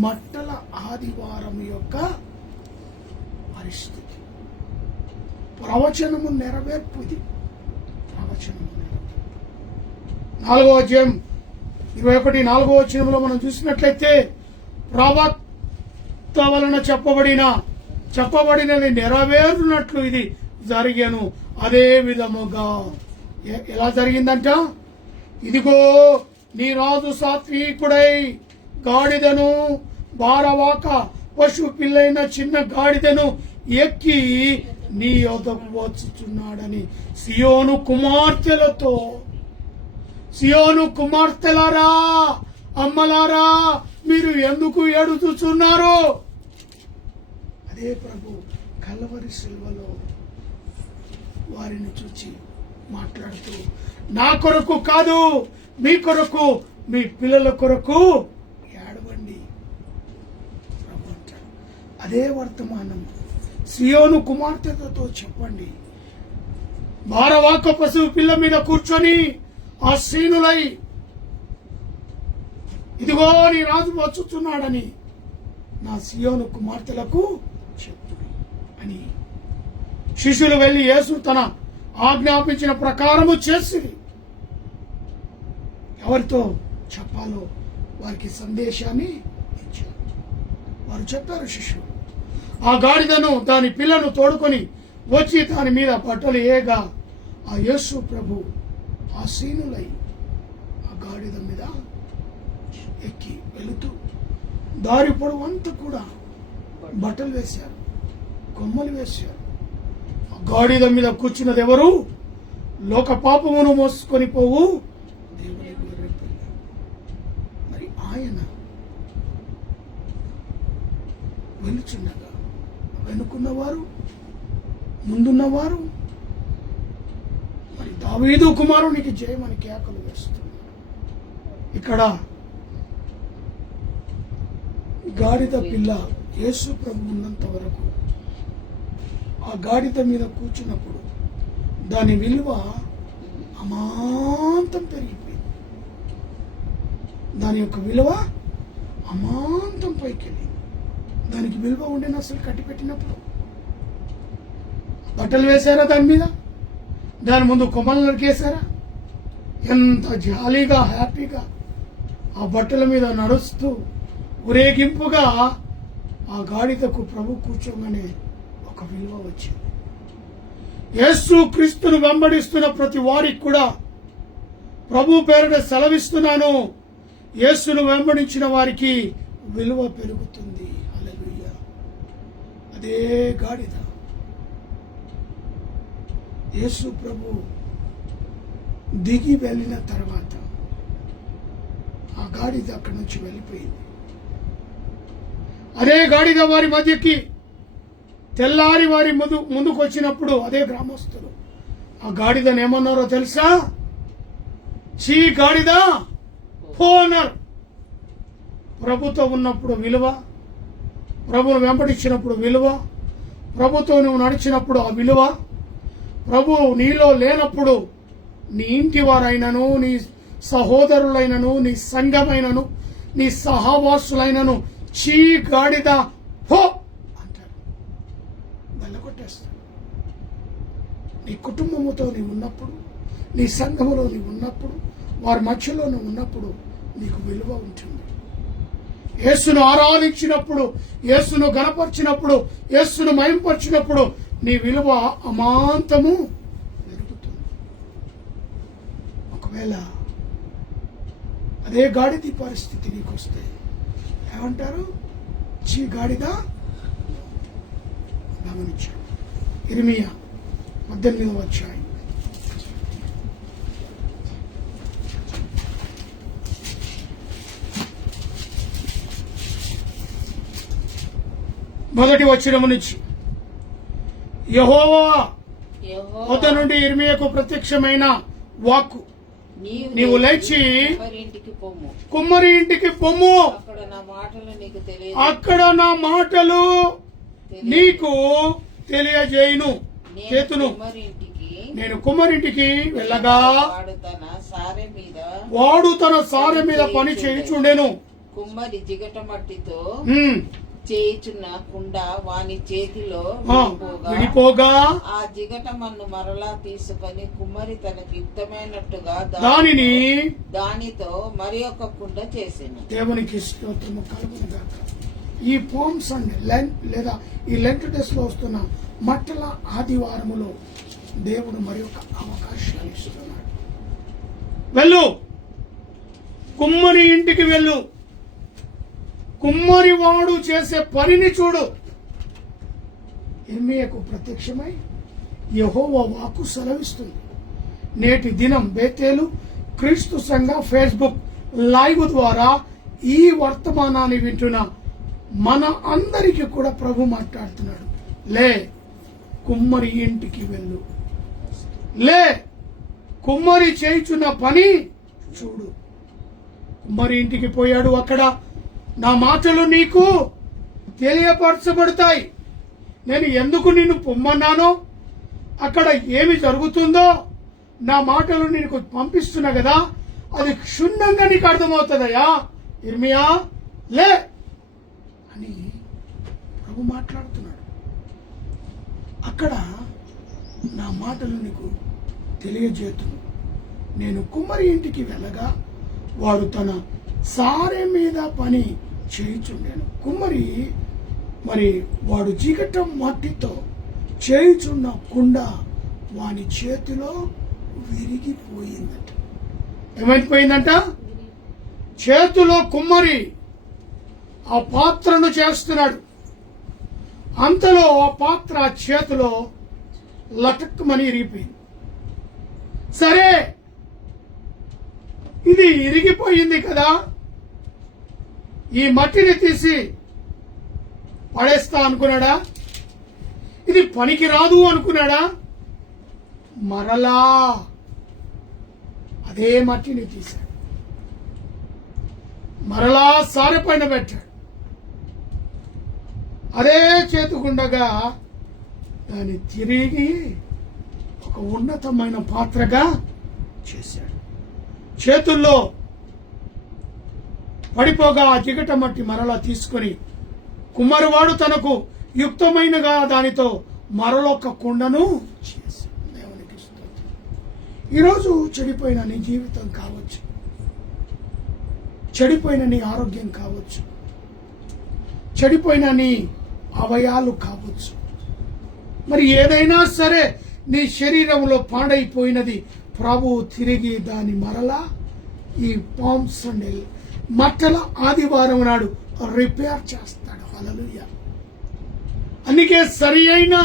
మట్టల ఆదివారం యొక్క పరిస్థితి. ప్రవచనము నెరవేర్పు ఇది. ప్రవచనము నెరవేర్పు. 4వ అధ్యాయం 21 4వ వచనంలో మనం చూసినట్లయితే ప్రవక్త వలన చెప్పబడినది నెరవేరునట్లు ఇది జరిగాను. అదే విధముగా ఎలా జరిగిందంట? ఇదిగో నీ రాజు సాత్వికుడై గాడిదను భారవాక పశు పిల్లైన చిన్న గాడిదను ఎక్కి నీ యొద్దకు వచ్చుచున్నాడని సియోను కుమార్తెలారా, అమ్మలారా, మీరు ఎందుకు ఏడుచుచున్నారు? అదే ప్రభు కల్వరి శిల్వలో వారిని చూచి మాట్లాడుతూ, నా కొరకు కాదు, మీ కొరకు, మీ పిల్లల కొరకు ఏడవండి ప్రభు అంటాడు. అదే వర్తమానం సియోను కుమార్తెతో చెప్పండి. భారవాక పశువు పిల్ల మీద కూర్చొని ఆసీనులై ఇదిగో నీ రాజు వచ్చుచున్నాడని నా సియోను కుమార్తెలకు చెప్పు అని శిష్యులు వెళ్లి యేసు తన ఆజ్ఞాపించిన ప్రకారము చేసిరి. ఎవరితో చెప్పాలో వారికి సందేశాన్ని ఇచ్చారు. వారు చెప్పారు శిష్యులు. ఆ గాడిదను దాని పిల్లను తోడుకొని వచ్చి దాని మీద బట్టలు ఏగా ఆ యేసు ప్రభు ఆసీనులై ఆ గాడిద మీద ఎక్కి వెళుతూ దారి పొడవంతా కూడా బట్టలు వేశారు, కొమ్మలు వేశారు. ఆ గాడిద మీద కూర్చున్నది ఎవరు? లోక పాపమును మోసుకొని పోవు దేవుని గొర్రెపిల్ల. మరి ఆయన వెలుచుండగా వెనుకున్నవారు, ముందున్నవారు మరి దావీదు కుమారునికి జయమని కేకలు వేస్తున్నారు. ఇక్కడ గాడిద పిల్ల యేసు ప్రభు ఉన్నంత వరకు ఆ గాడిద మీద కూర్చున్నప్పుడు దాని విలువ అమాంతం పెరిగిపోయింది. దాని యొక్క విలువ అమాంతం పైకెళ్ళింది. దానికి విలువ ఉండేది అసలు కట్టిపెట్టినప్పుడు. బట్టలు వేశారా దాని మీద, దాని ముందు కొమ్మలు నరికేశారా, ఎంత జాలీగా హ్యాపీగా ఆ బట్టల మీద నడుస్తూ ఊరేగింపుగా ఆ గాడిదకు ప్రభు కూర్చోగానే ఒక విలువ వచ్చింది. యేసు క్రీస్తును వెంబడిస్తున్న ప్రతి వారికి కూడా ప్రభు పేరున సెలవిస్తున్నాను, యేసును వెంబడించిన వారికి విలువ పెరుగుతుంది. హల్లెలూయా. అదే గాడిద యేసు ప్రభు దిగి వెళ్ళిన తర్వాత ఆ గాడిద అక్కడి నుంచి వెళ్ళిపోయింది. అదే గాడిద వారి మధ్యకి తెల్లారి వారి ముందుకు వచ్చినప్పుడు అదే గ్రామస్తులు ఆ గాడిదని ఏమన్నారో తెలుసా? చీ గాడిద, ఫోనర్. ప్రభుతో ఉన్నప్పుడు విలువ, ప్రభువును వెంబడించినప్పుడు విలువ, ప్రభుతో నువ్వు నడిచినప్పుడు ఆ విలువ, ప్రభు నీలో లేనప్పుడు నీ ఇంటి వారైనను, నీ సహోదరులైనను, నీ సంఘమైనను, నీ సహవాసులైనను చీ గాడిద హో అంటారు, వెళ్ళగొట్టేస్తాడు. నీ కుటుంబముతో నీవు ఉన్నప్పుడు, నీ సంఘములో నీవు ఉన్నప్పుడు, వారి మధ్యలో నువ్వు ఉన్నప్పుడు నీకు విలువ ఉంటుంది. యేసును ఆరాధించినప్పుడు, యేసును గణపరిచినప్పుడు, యేసును మహింపరిచినప్పుడు నీ విలువ అమాంతము పెరుగుతుంది. ఒకవేళ అదే గాడిద పరిస్థితి నీకు వస్తే ఏమంటారు? చీ గాడిద. గమనించాడు. ఇర్మియా 18వ అధ్యాయం 1వ వచనము నుంచి, యెహోవా వద్ద నుండి ఇర్మియాకు ప్రత్యక్షమైన వాక్కు, నీవు లేచి కుమ్మరి ఇంటికి పొమ్ము, అక్కడ నా మాటలు నీకు తెలియజేయును. చేతును నేను కుమ్మరింటికి వెళ్ళగా వాడు తన సారె మీద పని చేయుచుండెను. కుమ్మరి జిగట మట్టితో ఉమ్, చేయుచున్న కుండ వాని చేతిలో ఆ, విడిపోగా ఆ జిగట మన్ను మరలా తీసుకొని కుమ్మరి తనకి యుక్తమైనట్టుగా దానిని దానితో మరి ఒక కుండ చేసెను. దేవునికి స్తోత్రము కలుగును గాక. ఈ పామ్ సండే లేదా ఈ లెంట్ డేస్ లో వస్తున్న మట్టల ఆదివారములో దేవుడు మరి ఒక అవకాశాలు ఇస్తున్నాడు. వెళ్ళు, కుమ్మరి ఇంటికి వెళ్ళు, కుమ్మరి వాడు చేసే పనిని చూడు. ఇర్మీయాకు ప్రత్యక్షమై యెహోవా వాక్కు సెలవిస్తుంది. నేటి దినం బేతేలు క్రీస్తు సంఘ ఫేస్బుక్ లైవ్ ద్వారా ఈ వర్తమానాన్ని వింటున్న మన అందరికీ కూడా ప్రభు మాట్లాడుతున్నాడు. లే, కుమ్మరి ఇంటికి వెళ్ళు. లే, కుమ్మరి చేయుచున్న పని చూడు. కుమ్మరి ఇంటికి పోయాడు. అక్కడ నా మాటలు నీకు తెలియపరచబడతాయి. నేను ఎందుకు నిన్ను పొమ్మన్నానో, అక్కడ ఏమి జరుగుతుందో నా మాటలు నీకు పంపిస్తున్నా కదా, అది క్షుణ్ణంగా నీకు అర్థమవుతుందయ్యా. ఇర్మియా లే అని ప్రభు మాట్లాడుతున్నాడు. అక్కడ నా మాటలు నీకు తెలియజేతును. నేను కుమ్మరి ఇంటికి వెళ్ళగా వాడు తన సారె మీద పని చేయుచుండెను. కుమ్మరి మరి వాడు జిగట మట్టితో చేయుచున్న కుండ వాని చేతిలో విరిగిపోయిందట. ఏమైపోయిందంట? చేతిలో కుమ్మరి ఆ పాత్రను చేస్తున్నాడు. అంతలో ఆ పాత్ర చేతిలో లటక్కుమని ఇరిగిపోయింది. సరే, ఇది ఇరిగిపోయింది కదా, ఈ మట్టిని తీసి పడేస్తా అనుకున్నాడా? ఇది పనికి రాదు అనుకున్నాడా? మరలా అదే మట్టిని తీశాడు, మరలా సారె పైన పెట్టాడు. అదే చేతుకుండగా దాన్ని తిరిగి ఒక ఉన్నతమైన పాత్రగా చేశాడు. చేతుల్లో పడిపోగా ఆ జిగట మట్టి మరలా తీసుకొని కుమ్మరివాడు తనకు యుక్తమైనగా దానితో మరొక కుండను చేశాడు. దేవునికి స్తోత్రం. ఈరోజు చెడిపోయిన నీ జీవితం కావచ్చు, చెడిపోయిన నీ ఆరోగ్యం కావచ్చు, చెడిపోయిన నీ అవయాలు కావచ్చు, మరి ఏదైనా సరే నీ శరీరంలో పాడైపోయినది ప్రభువు తిరిగి దాని మరలా ఈ పామ్ సండే మట్టల ఆదివారం నాడు రిపేర్ చేస్తాడు. హల్లెలూయా. అందుకే సరి అయిన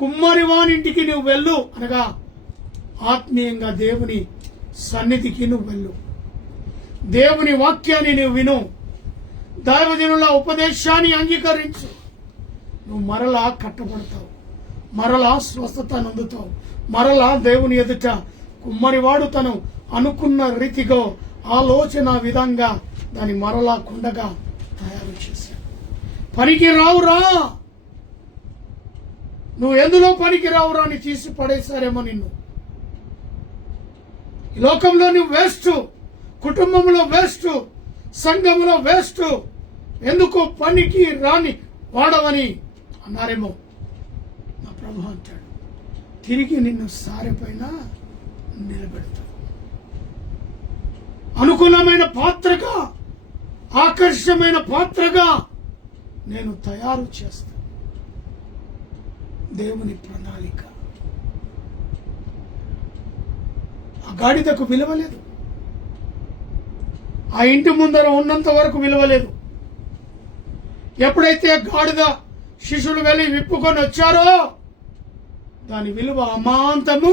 కుమ్మరి వానింటికి నువ్వు వెళ్ళు అనగా ఆత్మీయంగా దేవుని సన్నిధికి నువ్వు వెళ్ళు, దేవుని వాక్యాన్ని నువ్వు విను, దైవజనుల ఉపదేశాన్ని అంగీకరించు. నువ్వు మరలా కట్టబడతావు, మరలా స్వస్థత నొందుతావు, మరలా దేవుని ఎదుట కుమ్మరివాడు తను అనుకున్న రీతిగా ఆలోచన విధంగా దాన్ని మరలా కుండగా తయారు చేశాడు. పనికి రావురా, నువ్వు ఎందులో పనికి రావురా అని తీసి పడేశారేమో నిన్ను. ఈ లోకంలో నువ్వు వేస్ట్, కుటుంబంలో వేస్ట్, సంఘంలో వేస్ట్, ఎందుకు పనికి రాని వాడవని అన్నారేమో. నా ప్రభు అంటాడు, తిరిగి నిన్ను సారెపైన నిలబెడతాడు. అనుకూలమైన పాత్రగా, ఆకర్షమైన పాత్రగా నేను తయారు చేస్తాను. దేవుని ప్రణాళిక. ఆ గాడిదకు విలువలేదు, ఆ ఇంటి ముందర ఉన్నంత వరకు విలువలేదు. ఎప్పుడైతే గాడిద శిష్యులు వెళ్ళి విప్పుకొని వచ్చారో దాని విలువ అమాంతము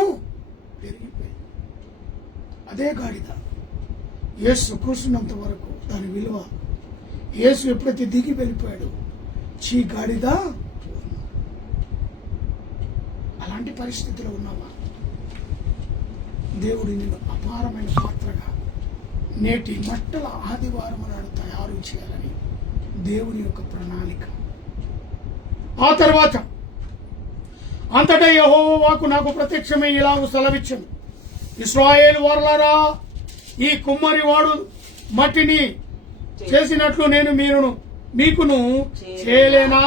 పెరిగిపోయింది. అదే గాడిద యేసు కూర్చున్నంత వరకు దాని విలువ. యేసు ఎప్పుడైతే దిగి వెళ్ళిపోయాడు, చీ గాడిద. అలాంటి పరిస్థితిలో ఉన్నావా? దేవుడి నిన్ను అపారమైన పాత్రగా నేటి మట్టల ఆదివారం నాడు తయారు చేయాలని దేవుని యొక్క ప్రణాళిక. ఆ తర్వాత అంతటా యెహోవా వాక్కు నాకు ప్రత్యక్షమై ఇలాగ సెలవిచ్చాను, ఇశ్రాయేలు వారలారా, ఈ కుమ్మరి వాడు మట్టిని చేసినట్లు నేను మీకును చేయలేనా?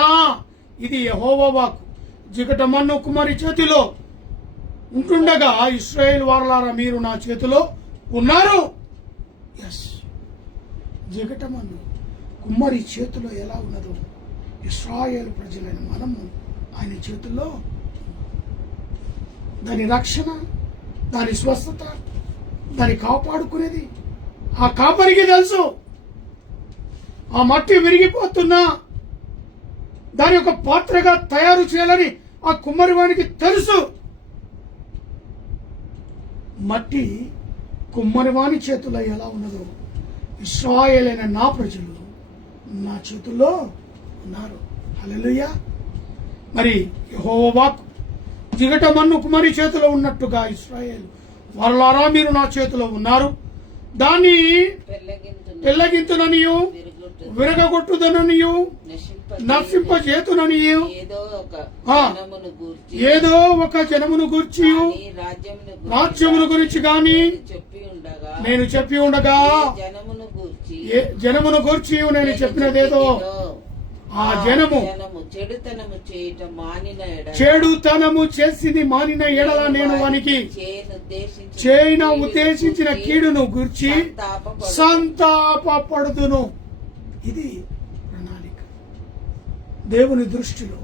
ఇది యెహోవా వాక్కు. జిగటమన్ను కుమ్మరి చేతిలో ఉంటుండగా ఇశ్రాయేలు వారలారా మీరు నా చేతిలో ఉన్నారు. ఎస్, జిగటమన్ను కుమ్మరి చేతిలో ఎలా ఉన్నదో ఇశ్రాయేలు ప్రజలైన మనము ఆయన చేతుల్లో దాని రక్షణ, దాని స్వస్థత, దాన్ని కాపాడుకునేది ఆ కాపరికి తెలుసు. ఆ మట్టి విరిగిపోతున్నా దాని యొక్క పాత్రగా తయారు చేయాలని ఆ కుమ్మరివానికి తెలుసు. మట్టి కుమ్మరివాని చేతుల్లో ఎలా ఉన్నదో ఇశ్రాయేలైన నా ప్రజలు నా చేతుల్లో ఉన్నారు. హల్లెలూయా. మరి యెహోవా వాక్కు జిగటమన్ను కుమ్మరి చేతిలో ఉన్నట్టుగా ఇశ్రాయేలు వారలారా మీరు నా చేతిలో ఉన్నారు. దాన్ని పెళ్లగింతుననియు విరగొట్టుదననియు నశింపజేతుననియు ఏదో ఒక జనమును గూర్చి రాజ్యమును గురించి గాని నేను చెప్పి ఉండగా జనమును గూర్చి నేను చెప్పినదేదో ఆ జనము చెడుతనము చేసింది మానిన ఎడల నేను వానికి చేయన ఉద్దేశించిన కీడును గుర్చి సంతాపపడుదును. ఇది ప్రణాళిక. దేవుని దృష్టిలో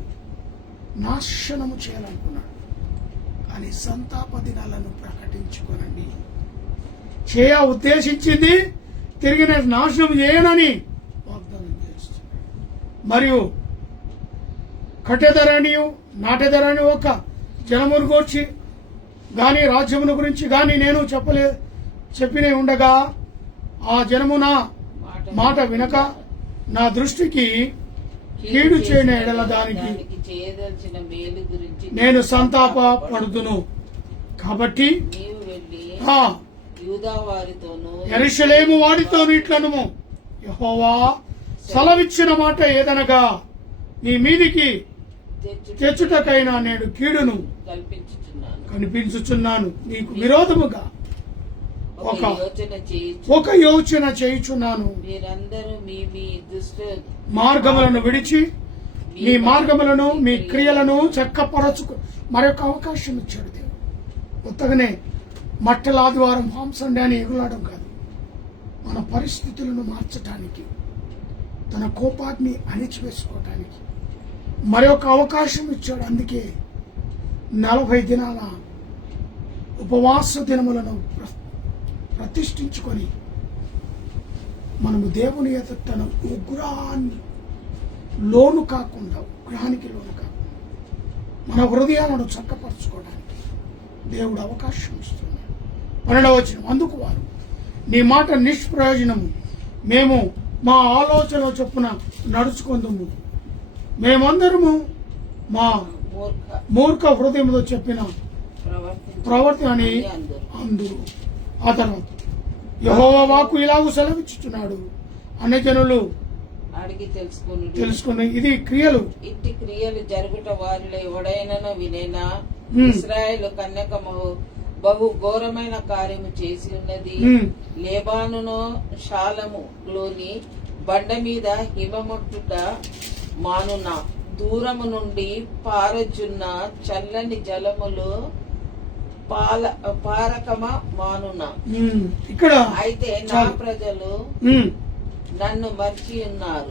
నాశనము చేయాలనుకున్నాడు, కానీ సంతాప దినాలను ప్రకటించుకోనండి. ఉద్దేశించింది తిరిగి నేను నాశనం చేయనని వాగ్దానం చేస్తున్నాడు. మరియు కట్టెదరనియు నాటెదరని ఒక జనమును గూర్చి గాని రాజ్యమును గురించి గాని నేను చెప్పిన ఉండగా ఆ జనము నా మాట వినక నా దృష్టికి కీడు చేయని ఎడల దానికి నేను సంతాప పడుదును. కాబట్టి యెరూషలేము వారితోను ఇట్లను యెహోవా సెలవిచ్చిన మాట ఏదనగా నీ మీదికి తెచ్చుటకైనా నేను కీడును కనిపించుచున్నాను, నీకు విరోధముగా ఒక యోచన చేయుచున్నాను. మార్గములను విడిచి మీ మార్గములను మీ క్రియలను చక్కపరచుకు మరొక అవకాశం ఇచ్చాడు దేవుడు. ఉత్తగనే మట్టల ఆదివారం సండే అని ఎగులాడడం కాదు, మన పరిస్థితులను మార్చడానికి, తన కోపాన్ని అణిచివేసుకోవటానికి మరొక అవకాశం ఇచ్చాడు. అందుకే 40 దినాల ఉపవాస దినములను ప్రతిష్ఠించుకొని మనము దేవుని ఎదుట తన ఉగ్రహానికి లోను కాకుండా మన హృదయాలను చక్కపరచుకోవడానికి దేవుడు అవకాశం ఇస్తున్నాడు. 12వ వచనం, అందుకు వారు నీ మాట నిష్ప్రయోజనము, మేము మా ఆలోచన చొప్పున నడుచుకుందుము, మేమందరము మా మూర్ఖ హృదయంలో చెప్పిన ప్రవర్తన అని అందురు. ఆ తర్వాత యెహోవా వాక్కు ఇలాగూ సెలవిచ్చుచున్నాడు, అన్యజనులు అడిగి తెలుసుకుని ఇది క్రియలు ఇట్టి క్రియలు జరుగుట వారిలో ఎవడైనను వినేనా? ఇశ్రాయేలు కన్యకము బహు ఘోరమైన కార్యము చేసి ఉన్నది. లేబానును శాలములోని బండ మీద హిమముట్టుట మానున, దూరము నుండి పారజున్న చల్లని జలములు పారకమ మానున. ఇక్కడ అయితే నా ప్రజలు నన్ను మర్చి ఉన్నారు,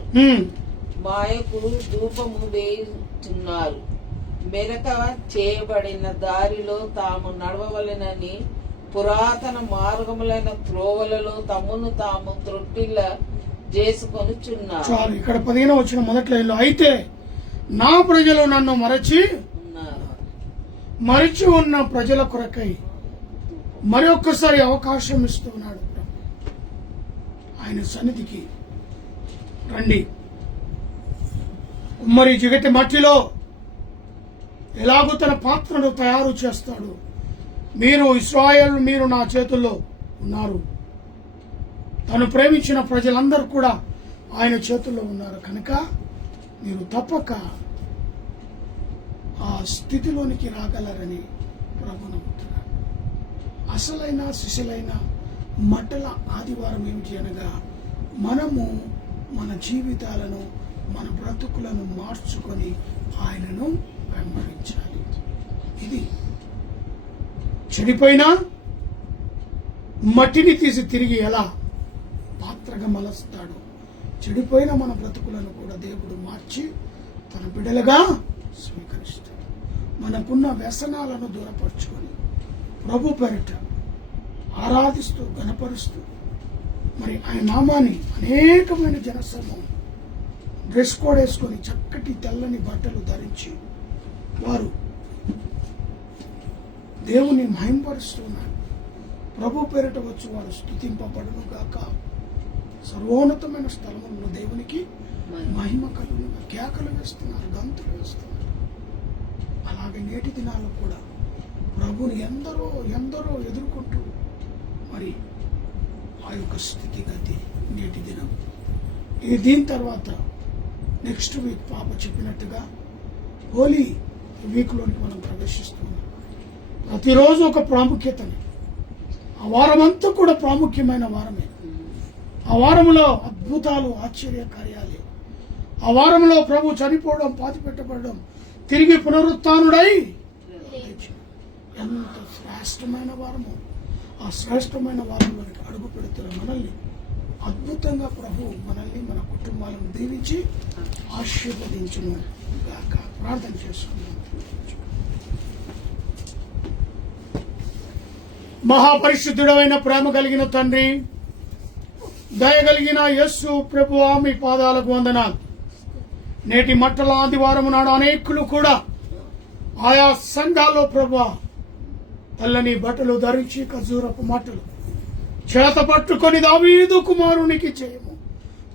మాయకు ధూపము వేయుచున్నారు, మెరక చేయబడిన దారిలో తాము నడవవలెనని పురాతన మార్గములైన త్రోవలలో తమను తాము త్రొట్టిల్ల చేసుకొనుచున్నారు. చాలు. ఇక్కడ 15వ వచనం మొదటి లైన్లో, అయితే నా ప్రజలు నన్ను మరిచి ఉన్న ప్రజల కొరకై మరి ఒక్కసారి అవకాశం ఇస్తున్నాడు. ఆయన సన్నిధికి రండి. కుమ్మరి జిగటి మట్టిలో ఎలాగో తన పాత్రను తయారు చేస్తాడు. ఇశ్రాయేలు మీరు నా చేతుల్లో ఉన్నారు. తను ప్రేమించిన ప్రజలందరూ కూడా ఆయన చేతుల్లో ఉన్నారు కనుక మీరు తప్పక ఆ స్థితిలోనికి రాగలరని ప్రభు నమ్ముతున్నారు. అసలైన శిశులైన మట్టల ఆదివారం ఏమిటి అనగా మనము మన జీవితాలను, మన బ్రతుకులను మార్చుకొని ఆయనను వెంబడించాలి. ఇది చెడిపోయినా మట్టిని తీసి తిరిగి ఎలా పాత్రగా మలస్తాడు, చెడిపోయిన మన బ్రతుకులను కూడా దేవుడు మార్చి తన బిడ్డలుగా స్వీకరిస్తాడు. మనకున్న వ్యసనాలను దూరపరుచుకొని ప్రభు పేరిట ఆరాధిస్తూ గణపరుస్తూ మరి ఆయన నామాన్ని అనేకమైన జనసమూహం డ్రెస్ కోడ్ వేసుకొని చక్కటి తెల్లని బట్టలు ధరించి వారు దేవుని మహింపరుస్తున్నారు. ప్రభు పేరిట వచ్చి వారు స్తుతింపబడును గాక. సర్వోన్నతమైన స్థలములో దేవునికి మహిమ కలుగును. కేకలు వేస్తున్నారు, గంతులు వేస్తున్నారు. అలాగే నేటి దినాల్లో కూడా ప్రభుని ఎందరో ఎదుర్కొంటూ మరి ఆ యొక్క స్థితిగతి నేటి దినం. దీని తర్వాత నెక్స్ట్ వీక్ పాప చెప్పినట్టుగా హోలీ వీక్లోనికి మనం ప్రవేశిస్తున్నాం. ప్రతిరోజు ఒక ప్రాముఖ్యతని, ఆ వారమంతా కూడా ప్రాముఖ్యమైన వారమే. ఆ వారంలో అద్భుతాలు, ఆశ్చర్య కార్యాలే. ఆ వారంలో ప్రభు చనిపోవడం, పాతిపెట్టబడడం, తిరిగి పునరుత్థానుడై ఎంత శ్రేష్టమైన వారము. ఆ శ్రేష్టమైన వారంలోనికి అడుగు పెడుతున్న మనల్ని అద్భుతంగా ప్రభు మనల్ని, మన కుటుంబాలను దీవించి ఆశీర్వదించును గాక. ప్రార్థన చేసుకున్నాం. మహాపరిశుద్ధుడైన ప్రేమ కలిగిన తండ్రి, దయగలిగిన యేసు ప్రభువా, మీ పాదాలకు వందనాలు. నేటి మట్టల ఆదివారం నాడు అనేకులు కూడా ఆయా సంఘాల్లో ప్రభువా తెల్లని బట్టలు ధరించి ఖర్జూరపు మట్టలు చేత పట్టుకొని దావీదు కుమారునికి చేయము.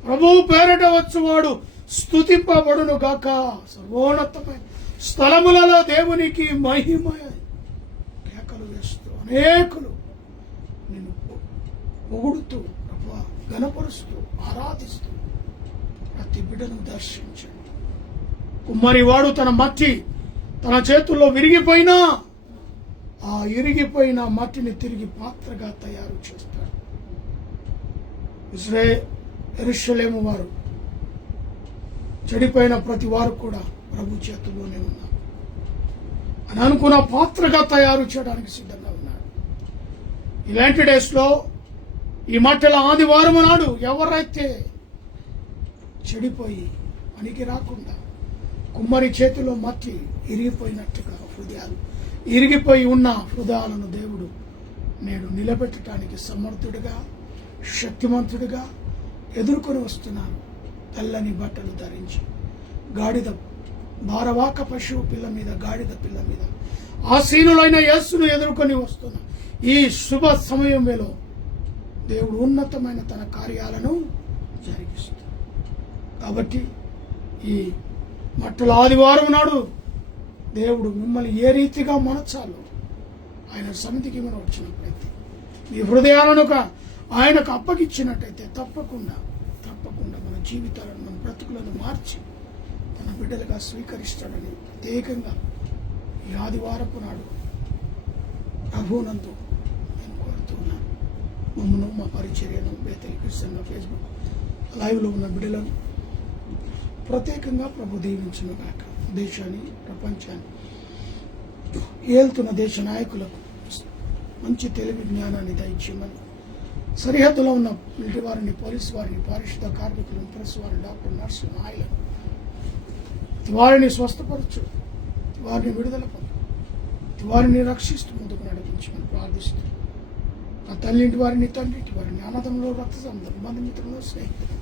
ప్రభువు పేరట వచ్చువాడు స్తుతింపబడును గాక. సర్వోన్నతమైన స్థలములలో దేవునికి మహిమ కేకలు వేస్తూ అనేకులు నిన్ను పొగుడుతూ ప్రభువా గణపరుస్తూ ఆరాధిస్తూ ప్రతి బిడ్డను దర్శించండి. కుమ్మరివాడు తన మట్టి తన చేతుల్లో విరిగిపోయినా ఆ ఇరిగిపోయిన మట్టిని తిరిగి పాత్రగా తయారు చేస్తాడు. యెరూషలేము వారు చెడిపోయిన ప్రతి వారు కూడా ప్రభు చేతుల్లోనే ఉన్నారు అని అనుకున్న పాత్రగా తయారు చేయడానికి సిద్ధంగా ఉన్నారు. ఇలాంటి డేస్ లో ఈ మట్టల ఆదివారం నాడు ఎవరైతే చెడిపోయి పనికి రాకుండా కుమ్మరి చేతిలో మట్టి ఇరిగిపోయినట్టుగా హృదయాలు ఇరిగిపోయి ఉన్న హృదయాలను దేవుడు నేడు నిలబెట్టడానికి సమర్థుడిగా, శక్తిమంతుడిగా ఎదుర్కొని వస్తున్నాను. తెల్లని బట్టలు ధరించి గాడిద భారవాక పశువు పిల్ల మీద, గాడిద పిల్ల మీద ఆసీనులైన యేసును ఎదుర్కొని వస్తున్న ఈ శుభ సమయంలో దేవుడు ఉన్నతమైన తన కార్యాలను జరిగిస్తాడు. కాబట్టి ఈ మట్టల ఆదివారం నాడు దేవుడు మిమ్మల్ని ఏ రీతిగా మనచాలో ఆయన సన్నిధికి మనం వచ్చినట్లయితే, మీ హృదయాలను ఆయనకు అప్పగించినట్టయితే తప్పకుండా మన జీవితాలను, మన బ్రతుకులను మార్చి తన బిడ్డలుగా స్వీకరిస్తాడని ప్రత్యేకంగా ఈ ఆదివారపు నాడు ప్రభువునందు నేను కోరుతున్నాను. మమ్మను, మా పరిచర్యను, బేతల్ క్రిస్టియన్ ఫేస్బుక్ లైవ్లో ఉన్న బిడ్డలను ప్రత్యేకంగా ప్రభు దీవించును గాక. దేశాన్ని, ప్రపంచాన్ని ఏలుతున్న దేశ నాయకులకు మంచి తెలివి జ్ఞానాన్ని దయచేయమని, సరిహద్దులో ఉన్న మిలిటరీ వారిని, పోలీసు వారిని, పారిశుద్ధ కార్మికులను, ప్రెస్ వారిని, డాక్టర్, నర్సులను, ఆయలను వారిని స్వస్థపరచు, వారిని విడుదల పొందు, వారిని రక్షిస్తూ ముందుకు నడిపించమని ప్రార్థిస్తూ, ఆ తల్లింటి వారిని, తండ్రి వారిని, అన్నదమ్ములు, రక్త సంబంధం, బంధుమిత్రులు, స్నేహితులు,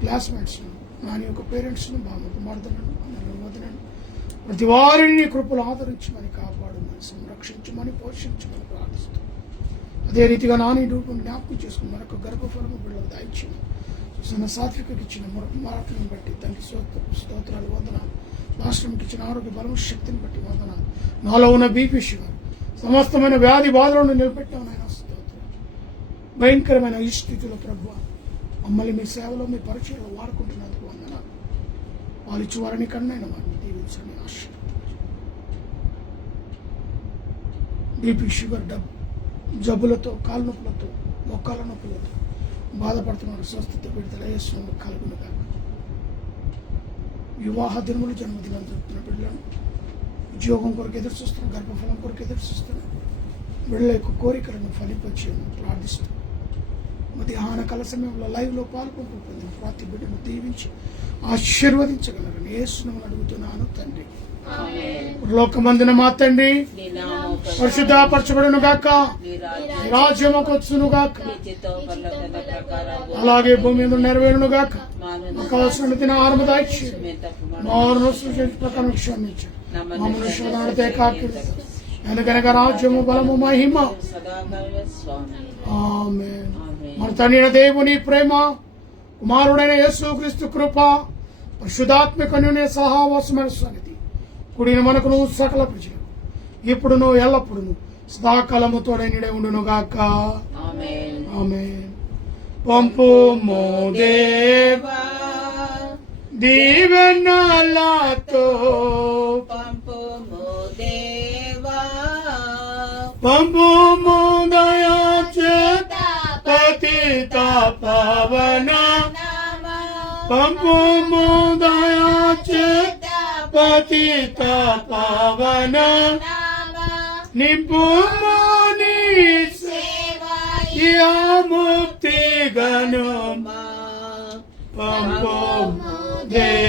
క్లాస్మేట్స్ను, నాని యొక్క పేరెంట్స్ను, బామ్మకు, మర్దలను, అన్నలను, వదలను ప్రతి వారిని కృపలు ఆదరించమని, కాపాడమని, సంరక్షించమని, పోషించమని ప్రార్థిస్తూ, అదే రీతిగా నాని రూపం జ్ఞాపకం చేసుకుని మరొక గర్భఫలము బిడ్డలకు దాయించమని, చూసిన సాత్వికకి ఇచ్చిన మాటలను బట్టి తండ్రి స్తోత్రాలు, వందనాలు. రాష్ట్రంకి ఇచ్చిన ఆరోగ్య బలం, శక్తిని బట్టి వందనాలు. నాలో ఉన్న బీపీ, షుగర్, సమస్తమైన వ్యాధి బాధలను నిలబెట్టామని ఆయన స్తోత్రాలు. భయంకరమైన ఈ స్థితిలో ప్రభువా మమ్మల్ని మీ సేవలో, మీ పరిచయంలో వాడుకుంటున్నందుకు వందనాలు. పాలిచ్చు వారిని, కన్నైన వారిని దీవించండి, ఆశీర్వదించండి. బీపీ, షుగర్, జబ్బులతో, కాలు నొప్పులతో, మొక్కల నొప్పులతో, బాధపడుతున్నారు స్వస్థత విడుదల యేసునామములో కలుగును గాక. వివాహ దినములు జన్మదినాలు జరుపుతున్న బిడ్డలను, ఉద్యోగం కొరకు ఎదురు చూస్తున్న, గర్భఫలం కొరకు ఎదురు చూస్తున్న బిడ్డల యొక్క కోరికలను ఫలింపచేయమని ప్రార్థిస్తూ మధ్యాహ్న కాల సమయంలో లైవ్లో పాల్గొంటున్న ప్రతి బిడ్డను దీవించి ఆశీర్వదించగలరని యేసునామములో అడుగుతున్నాను తండ్రి. లోకమందున మా తండ్రి నీ నామము పరిశుద్ధపరచబడును గాక, నీ నీ రాజ్యముకు వచ్చును గాక, రాజ్యముతో పరలోకముల ప్రకారము అలాగే భూమి మీద నెరవేరును గాక. మానవుని మాకు కావలసిన తిన ఆహారము దయచేయండి. మేము తప్పు మారును సృష్టించిన ప్రకారం క్షమించండి. మమ్మల్ని శోధనతే కాకి, ఎందుకనగా రాజ్యము బలము మహిమ సదాకాల స్వామి. ఆమేన్. ఆమేన్. మన తండ్రి దేవుని ప్రేమ, కుమారుడైన యేసుక్రీస్తు కృప, పరిశుద్ధాత్మకన్యుని సహవాసమైన సన్నిధి కుడిన మనకును సకల ప్రజలకు ఇప్పుడును ఎల్లప్పుడును సదాకాలము తోడైనడే ఉండును గాక. ఆమేన్. ఆమేన్. పంపుము దేవా దీవెనలతో, పంపుము దేవా పంపుము దయా చేత పతిత పవన, పంపుము దయా చేత పతిత పవన, నింపుము నీ సేవయా ముక్తి గనుమా. పంపుము దేవా